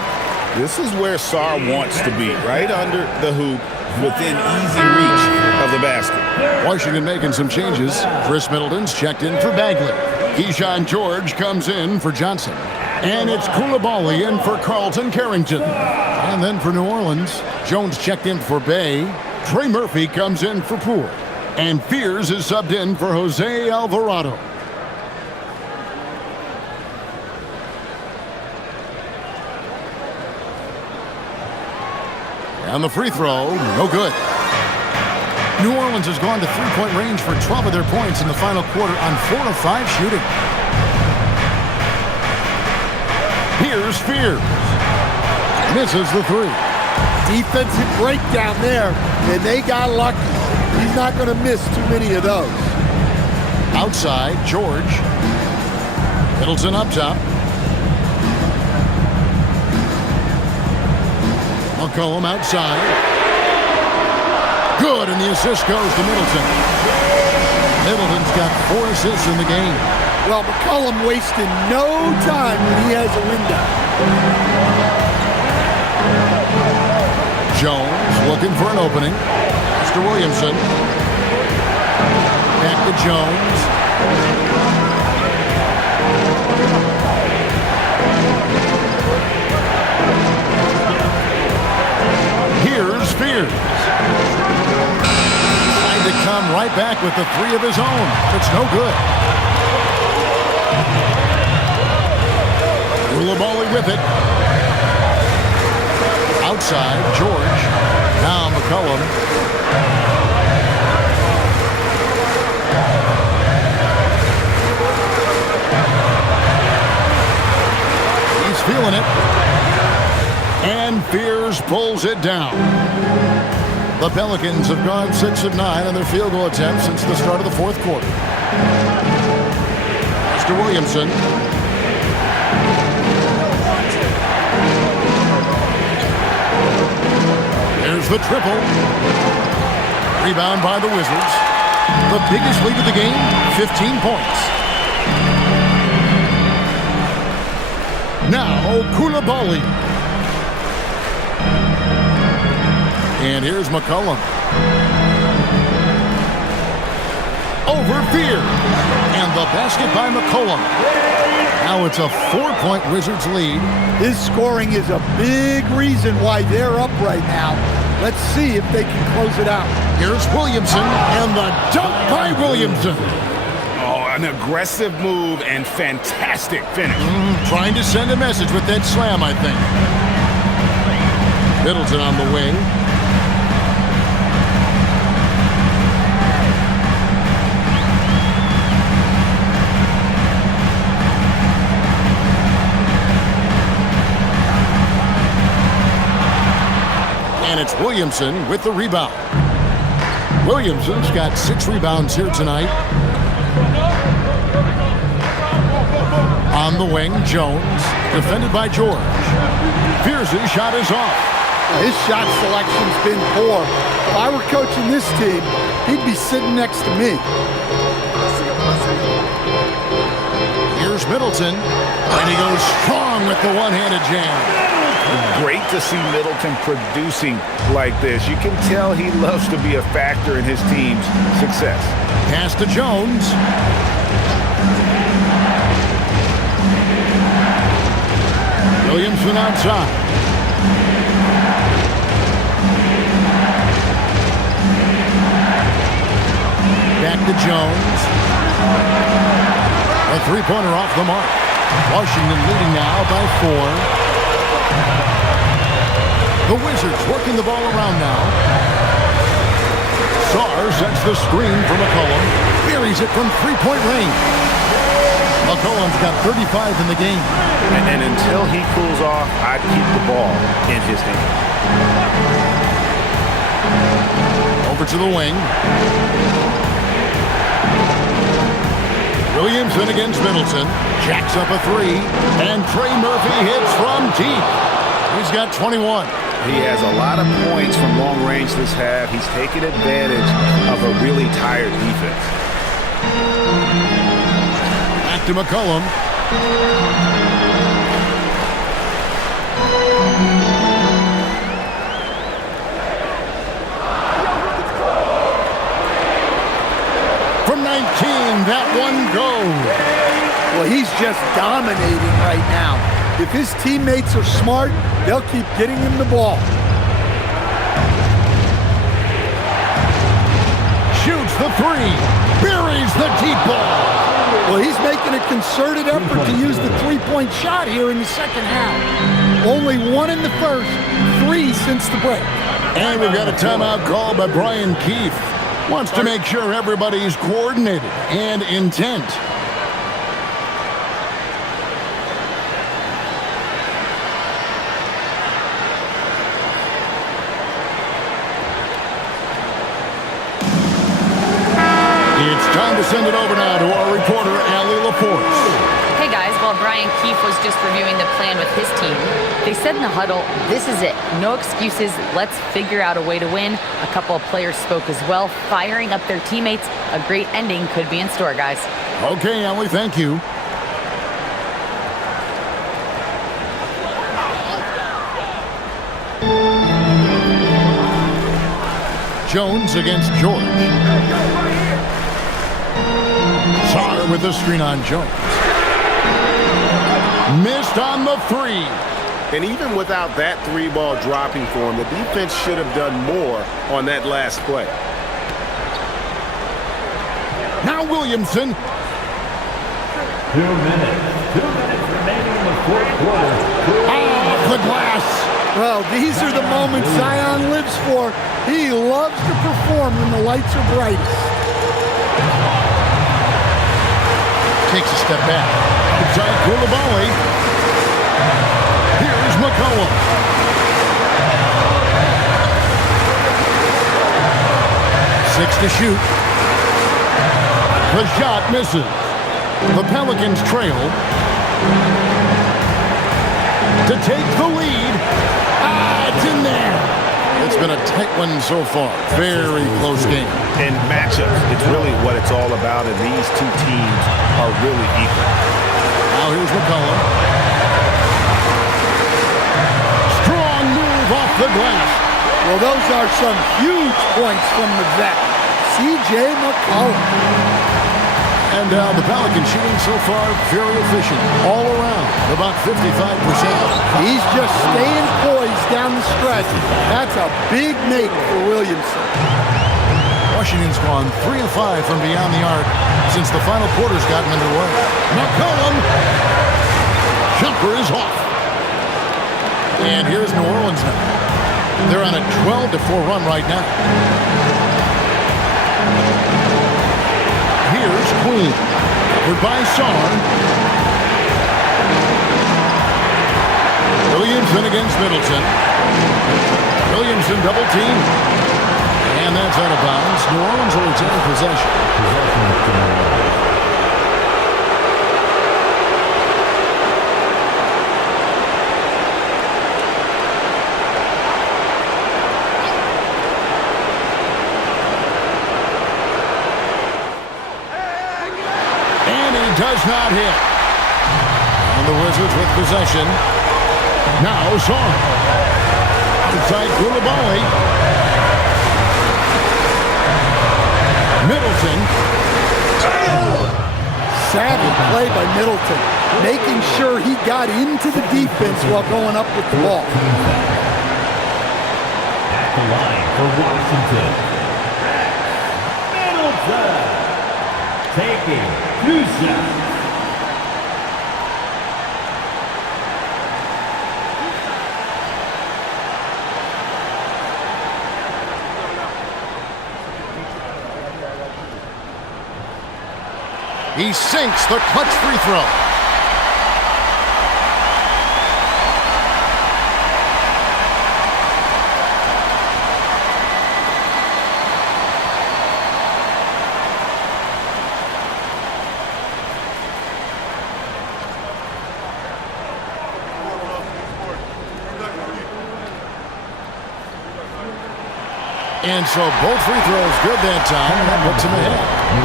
This is where Sar wants to be, right under the hoop, within easy reach of the basket. Washington making some changes. Chris Middleton's checked in for Bagley. Keyshawn George comes in for Johnson. And it's Koulibaly in for Carlton Carrington. And then for New Orleans, Jones checked in for Bay. Trey Murphy comes in for Poole. And Fears is subbed in for Jose Alvarado. And the free throw, no good. New Orleans has gone to three-point range for 12 of their points in the final quarter on 4 of 5 shooting. Here's Fears. Misses the 3. Defensive breakdown there, and they got lucky. He's not going to miss too many of those. Outside, George. Middleton up top. McCollum outside. Good, and the assist goes to Middleton. Middleton's got 4 assists in the game. Well, McCollum wasted no time when he has a window. Jones looking for an opening. Mr. Williamson. Back to Jones. Here's Spears. Trying to come right back with the 3 of his own. It's no good. Koulibaly with it. Outside, George. Now McCollum. He's feeling it. And Fears pulls it down. The Pelicans have gone 6 of 9 on their field goal attempts since the start of the 4th quarter. Mr. Williamson. There's the triple. Rebound by the Wizards. The biggest lead of the game, 15 points. Now, Koulibaly. And here's McCollum. Over Fear. And the basket by McCollum. Now it's a 4-point Wizards lead. His scoring is a big reason why they're up right now. Let's see if they can close it out. Here's Williamson, and the dunk by Williamson. Oh, an aggressive move and fantastic finish. Trying to send a message with that slam, I think. Middleton on the wing. And it's Williamson with the rebound. Williamson's got 6 rebounds here tonight. On the wing, Jones, defended by George. Pierce's shot is off. His shot selection's been poor. If I were coaching this team, he'd be sitting next to me. Here's Middleton, and he goes strong with the one-handed jam. Great to see Middleton producing like this. You can tell he loves to be a factor in his team's success. Pass to Jones. Williamson outside. Back to Jones. A 3-pointer off the mark. Washington leading now by 4. The Wizards working the ball around now. Sarr sets the screen for McCollum. Buries it from 3-point range. McCollum's got 35 in the game. And until he cools off, I'd keep the ball in his hand. Over to the wing. Williamson against Middleton. Jacks up a 3. And Trey Murphy hits from deep. He's got 21. He has a lot of points from long range this half. He's taken advantage of a really tired defense. Back to McCollum. From 19, that one goes. Well, he's just dominating right now. If his teammates are smart, they'll keep getting him the ball. Shoots the 3. Buries the deep ball. Well, he's making a concerted effort to use the 3-point shot here in the second half. Only 1 in the first, 3 since the break. And we've got a timeout called by Brian Keefe. Wants to make sure everybody's coordinated and intent. It's time to send it over now to our reporter, Allie Laporte. Hey guys, while Brian Keefe was just reviewing the plan with his team, they said in the huddle, this is it. No excuses. Let's figure out a way to win. A couple of players spoke as well, firing up their teammates. A great ending could be in store, guys. Okay, Allie, thank you. Jones against George. Sarr with the screen on Jones. Missed on the three. And even without that three ball dropping for him, the defense should have done more on that last play. Now Williamson. 2 minutes. 2 minutes remaining in the fourth quarter. Off the glass. Well, these are the moments Zion lives for. He loves to perform when the lights are brightest. Takes a step back. Outside Koulibaly. Here's McCollum. Six to shoot. The shot misses. The Pelicans trail to take the lead. It's in there. It's been a tight one so far. Very close game. And matchups, it's really what it's all about, and these two teams are really equal. Now here's McCollum. Strong move off the glass. Well, those are some huge points from the vet, C.J. McCollum. And the Pelicans shooting so far very efficient all around, about 55%. He's just staying poised down the stretch. That's a big make for Williamson. Washington's gone 3 of 5 from beyond the arc since the final quarter's gotten underway. McCollum. Jumper is off. And here's New Orleans now. They're on a 12-4 run right now. Here's Queen. Covered by Sarr. Williamson against Middleton. Williamson double team. And that's out of bounds. New Orleans will retain possession. Does not hit. And the Wizards with possession. Now Sarr. Inside Koulibaly. Middleton. Savvy play by Middleton, making sure he got into the defense while going up with the ball. At the line for Washington. Middleton. Taking 2 shots. He sinks the clutch free throw. And so both free throws good that time, and that puts him ahead.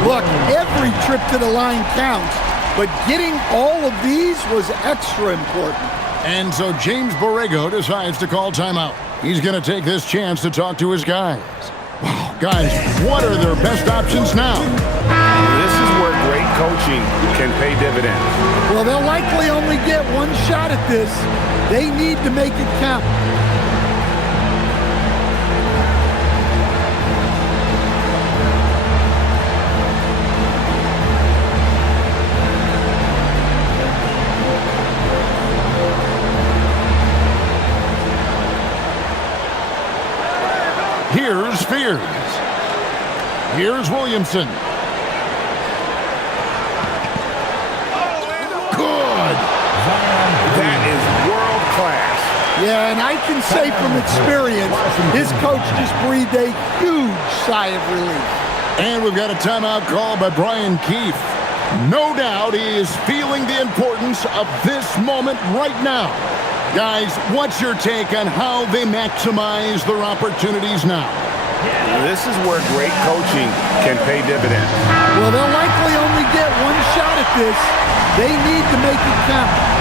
Look, every trip to the line counts, but getting all of these was extra important. And so James Borrego decides to call timeout. He's going to take this chance to talk to his guys. Wow, guys, what are their best options now? This is where great coaching can pay dividends. Well, they'll likely only get one shot at this. They need to make it count. Here's Spears. Here's Williamson. Good. That is world class. Yeah, and I can say from experience, his coach just breathed a huge sigh of relief. And we've got a timeout called by Brian Keefe. No doubt he is feeling the importance of this moment right now. Guys, what's your take on how they maximize their opportunities now? This is where great coaching can pay dividends. Well, they'll likely only get one shot at this. They need to make it count.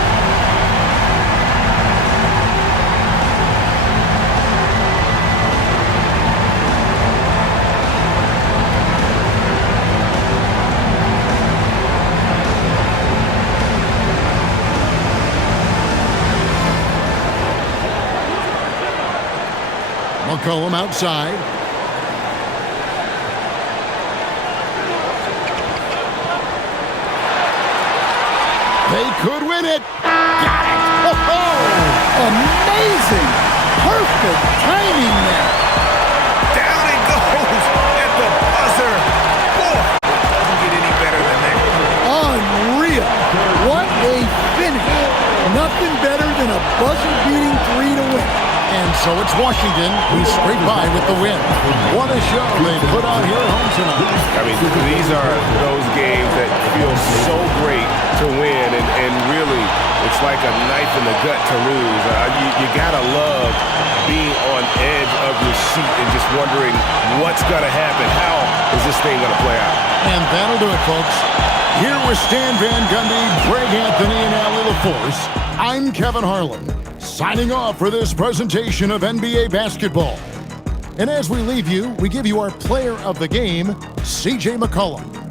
McCollum outside. They could win it. Got it. Oh, amazing. Perfect timing there. Down it goes at the buzzer. Boy, doesn't get any better than that. Unreal. What a finish. Nothing better than a buzzer-beating 3 to win. And so it's Washington who scraped by with the win. What a show they put on here at home tonight. I mean, these are those games that feel so great to win, and really, it's like a knife in the gut to lose. You gotta love being on edge of your seat and just wondering what's gonna happen. How is this thing gonna play out? And that'll do it, folks. Here with Stan Van Gundy, Greg Anthony, and Allie LaForce, I'm Kevin Harlan, signing off for this presentation of NBA basketball. And as we leave you, we give you our player of the game, C.J. McCollum.